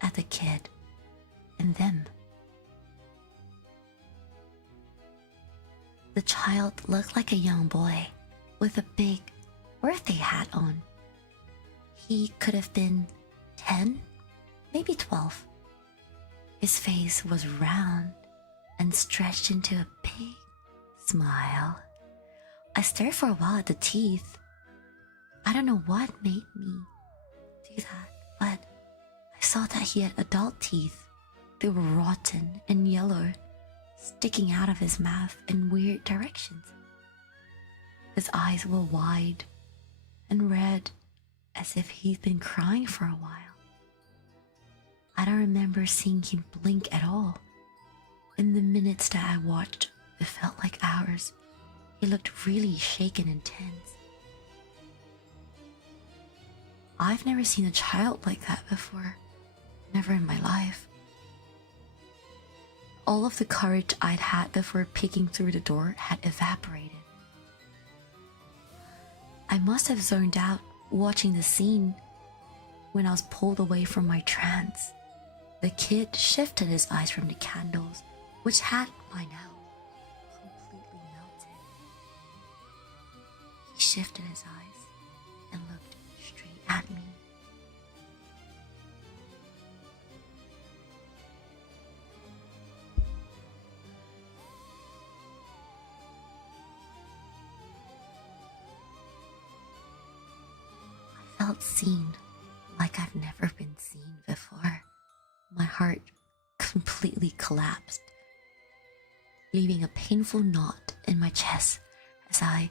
at the kid and them. The child looked like a young boy with a big birthday hat on. He could have been 10, maybe 12. His face was round and stretched into a big smile. I stared for a while at the teeth. I don't know what made me do that, but I saw that he had adult teeth. They were rotten and yellow, sticking out of his mouth in weird directions. His eyes were wide and red, as if he'd been crying for a while. I don't remember seeing him blink at all. In the minutes that I watched, it felt like hours. He looked really shaken and tense. I've never seen a child like that before. Never in my life. All of the courage I'd had before peeking through the door had evaporated. I must have zoned out watching the scene when I was pulled away from my trance. The kid shifted his eyes from the candles, which had by now completely melted. He shifted his eyes and looked straight at me. I felt seen like I've never been seen before. My heart completely collapsed, leaving a painful knot in my chest as I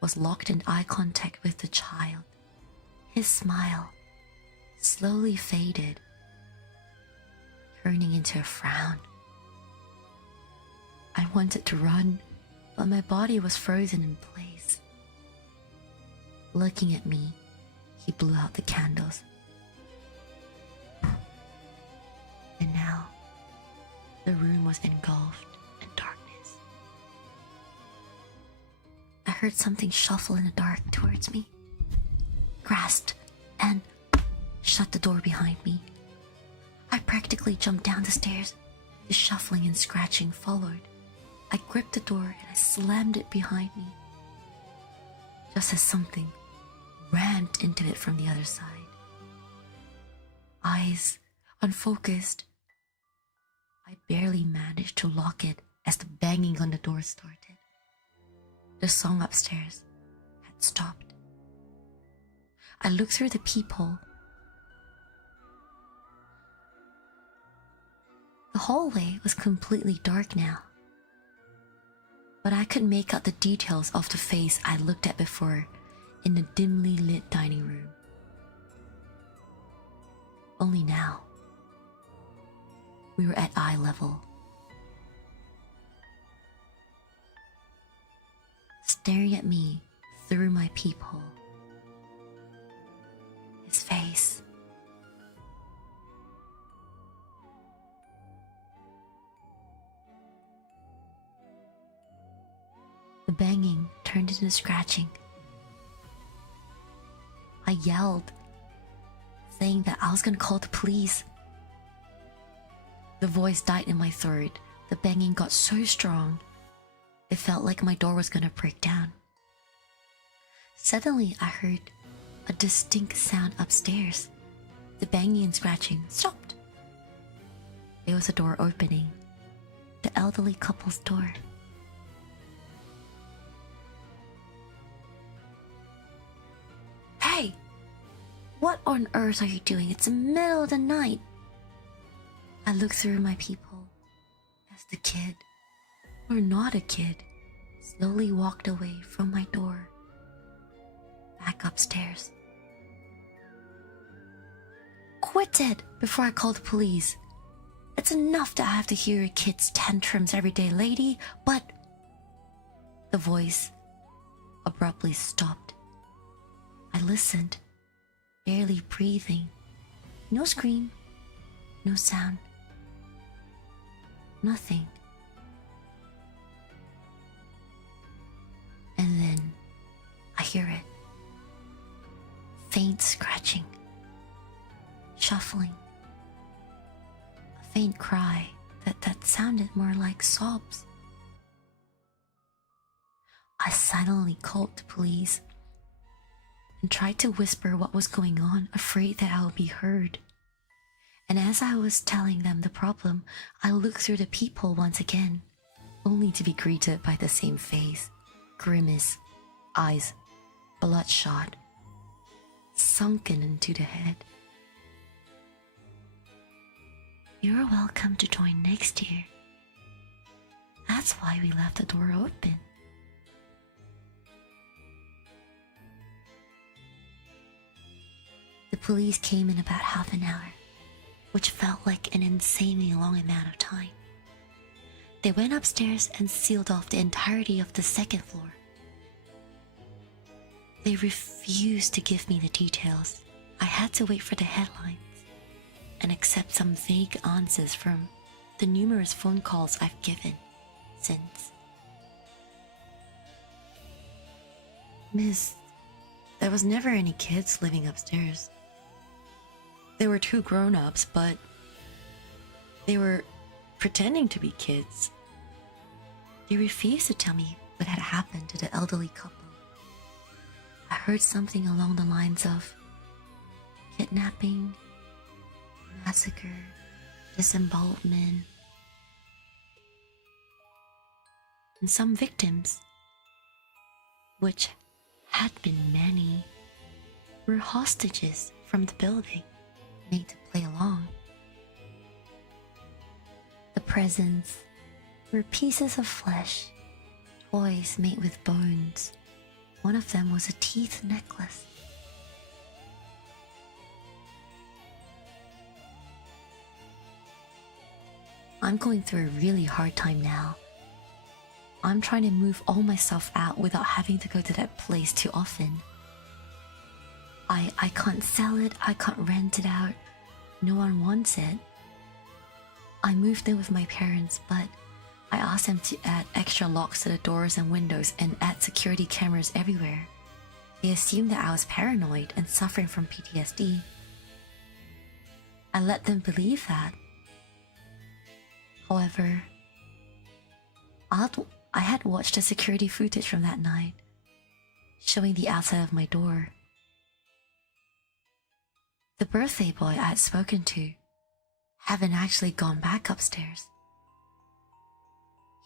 was locked in eye contact with the child. His smile slowly faded, turning into a frown. I wanted to run, but my body was frozen in place. Looking at me, he blew out the candles. And now, the room was engulfed in darkness. I heard something shuffle in the dark towards me, grasped, and shut the door behind me. I practically jumped down the stairs. The shuffling and scratching followed. I gripped the door and I slammed it behind me, just as something rammed into it from the other side. Eyes unfocused, I barely managed to lock it as the banging on the door started. The song upstairs had stopped. I looked through the peephole. The hallway was completely dark now, but I could make out the details of the face I looked at before in the dimly lit dining room. Only now, we were at eye level. Staring at me through my peephole. His face. The banging turned into scratching. I yelled, saying that I was gonna call the police. The voice died in my throat. The banging got so strong, it felt like my door was gonna break down. Suddenly, I heard a distinct sound upstairs. The banging and scratching stopped. There was a door opening. The elderly couple's door. "Hey! What on earth are you doing? It's the middle of the night. I look through my peephole as the kid, or not a kid, slowly walked away from my door, back upstairs. Quit it before I call the police. It's enough that I have to hear your kids' tantrums every day, lady, but... The voice abruptly stopped. I listened, barely breathing. No scream, no sound. Nothing. And then I hear it. Faint scratching. Shuffling. A faint cry that sounded more like sobs. I silently called the police and tried to whisper what was going on, afraid that I would be heard. And as I was telling them the problem, I looked through the peephole once again, only to be greeted by the same face, grimace, eyes bloodshot, sunken into the head. You're welcome to join next year. That's why we left the door open. The police came in about half an hour, which felt like an insanely long amount of time. They went upstairs and sealed off the entirety of the second floor. They refused to give me the details. I had to wait for the headlines and accept some vague answers from the numerous phone calls I've given since. Miss, there was never any kids living upstairs. There were 2 grown-ups, but they were pretending to be kids. They refused to tell me what had happened to the elderly couple. I heard something along the lines of kidnapping, massacre, disembowelment, and some victims, which had been many, were hostages from the building, made to play along. The presents were pieces of flesh, toys made with bones. One of them was a teeth necklace. I'm going through a really hard time now. I'm trying to move all my stuff out without having to go to that place too often. I can't sell it, I can't rent it out. No one wants it. I moved in with my parents, but I asked them to add extra locks to the doors and windows and add security cameras everywhere. They assumed that I was paranoid and suffering from PTSD. I let them believe that. However, I had watched the security footage from that night, showing the outside of my door. The birthday boy I had spoken to hadn't actually gone back upstairs.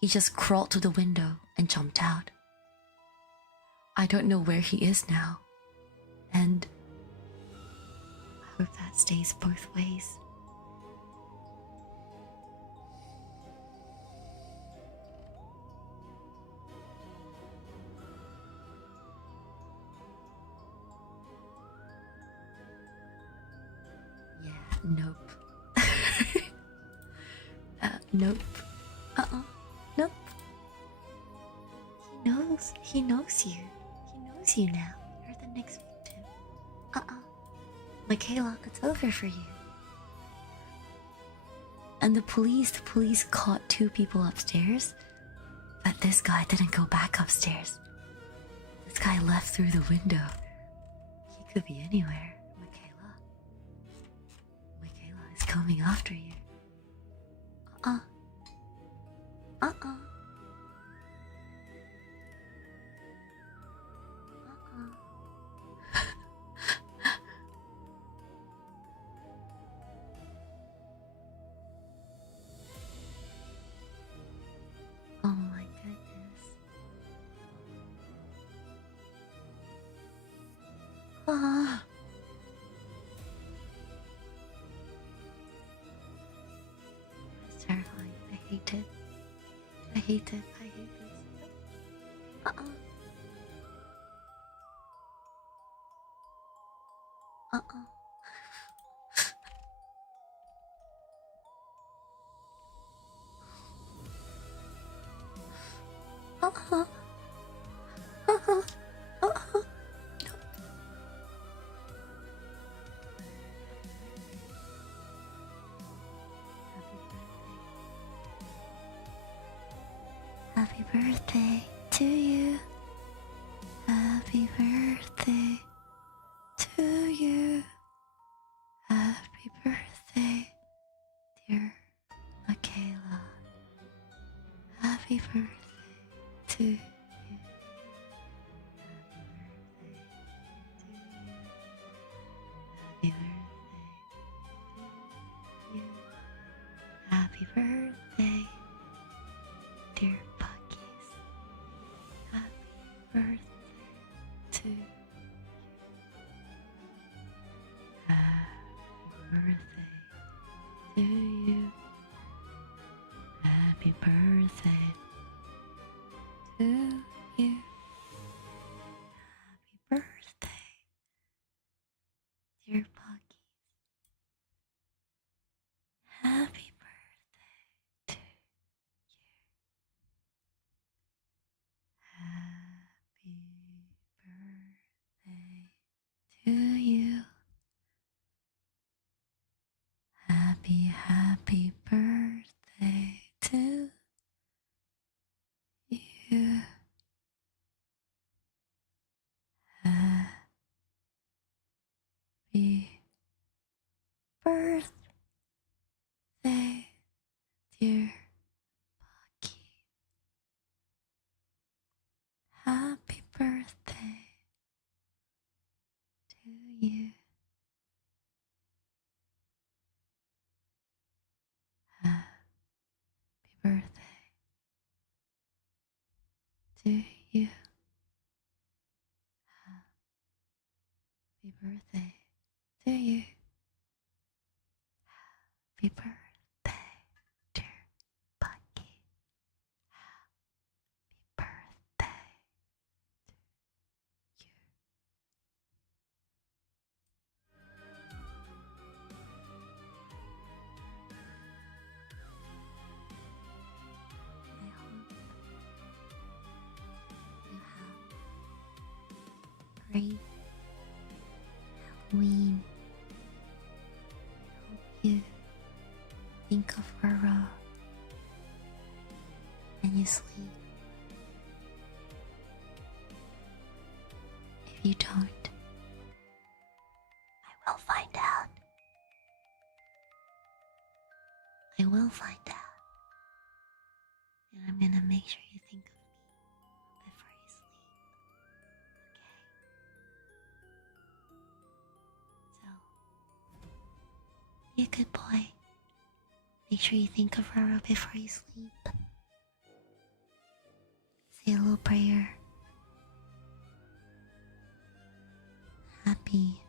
He just crawled to the window and jumped out. I don't know where he is now, and I hope that stays both ways. Nope. Nope. Nope. He knows you. He knows you now. You're the next victim. Michaela, it's over for you. And the police caught 2 people upstairs, but this guy didn't go back upstairs. This guy left through the window. He could be anywhere. Michaela is coming after you. Oh my goodness. hate it. I hate it. I hate this. Uh-uh. Uh-uh. Uh-huh. Uh-huh. Uh-huh. Happy birthday to you. Happy birthday to you. Happy birthday, dear Michaela. Happy birthday to you. Happy birthday to you. Happy birthday, dear Buckies. Happy birthday to you. Happy birthday to you. Happy birthday to you. Happy birthday, dear Buckies. Happy birthday to you. Happy birthday to you. Happy birthday to you. Happy birthday, dear Bucky. Happy birthday to you. Happy birthday to you. Happy birthday to you. Happy birthday, dear Bucky. Happy birthday to you. I hope you have great Halloween. I hope you think of Roro when you sleep. If you don't, I will find out. I will find out. And I'm gonna make sure you think of me before you sleep. Okay? So, be a good boy. Make sure you think of Roro before you sleep. Say a little prayer. Happy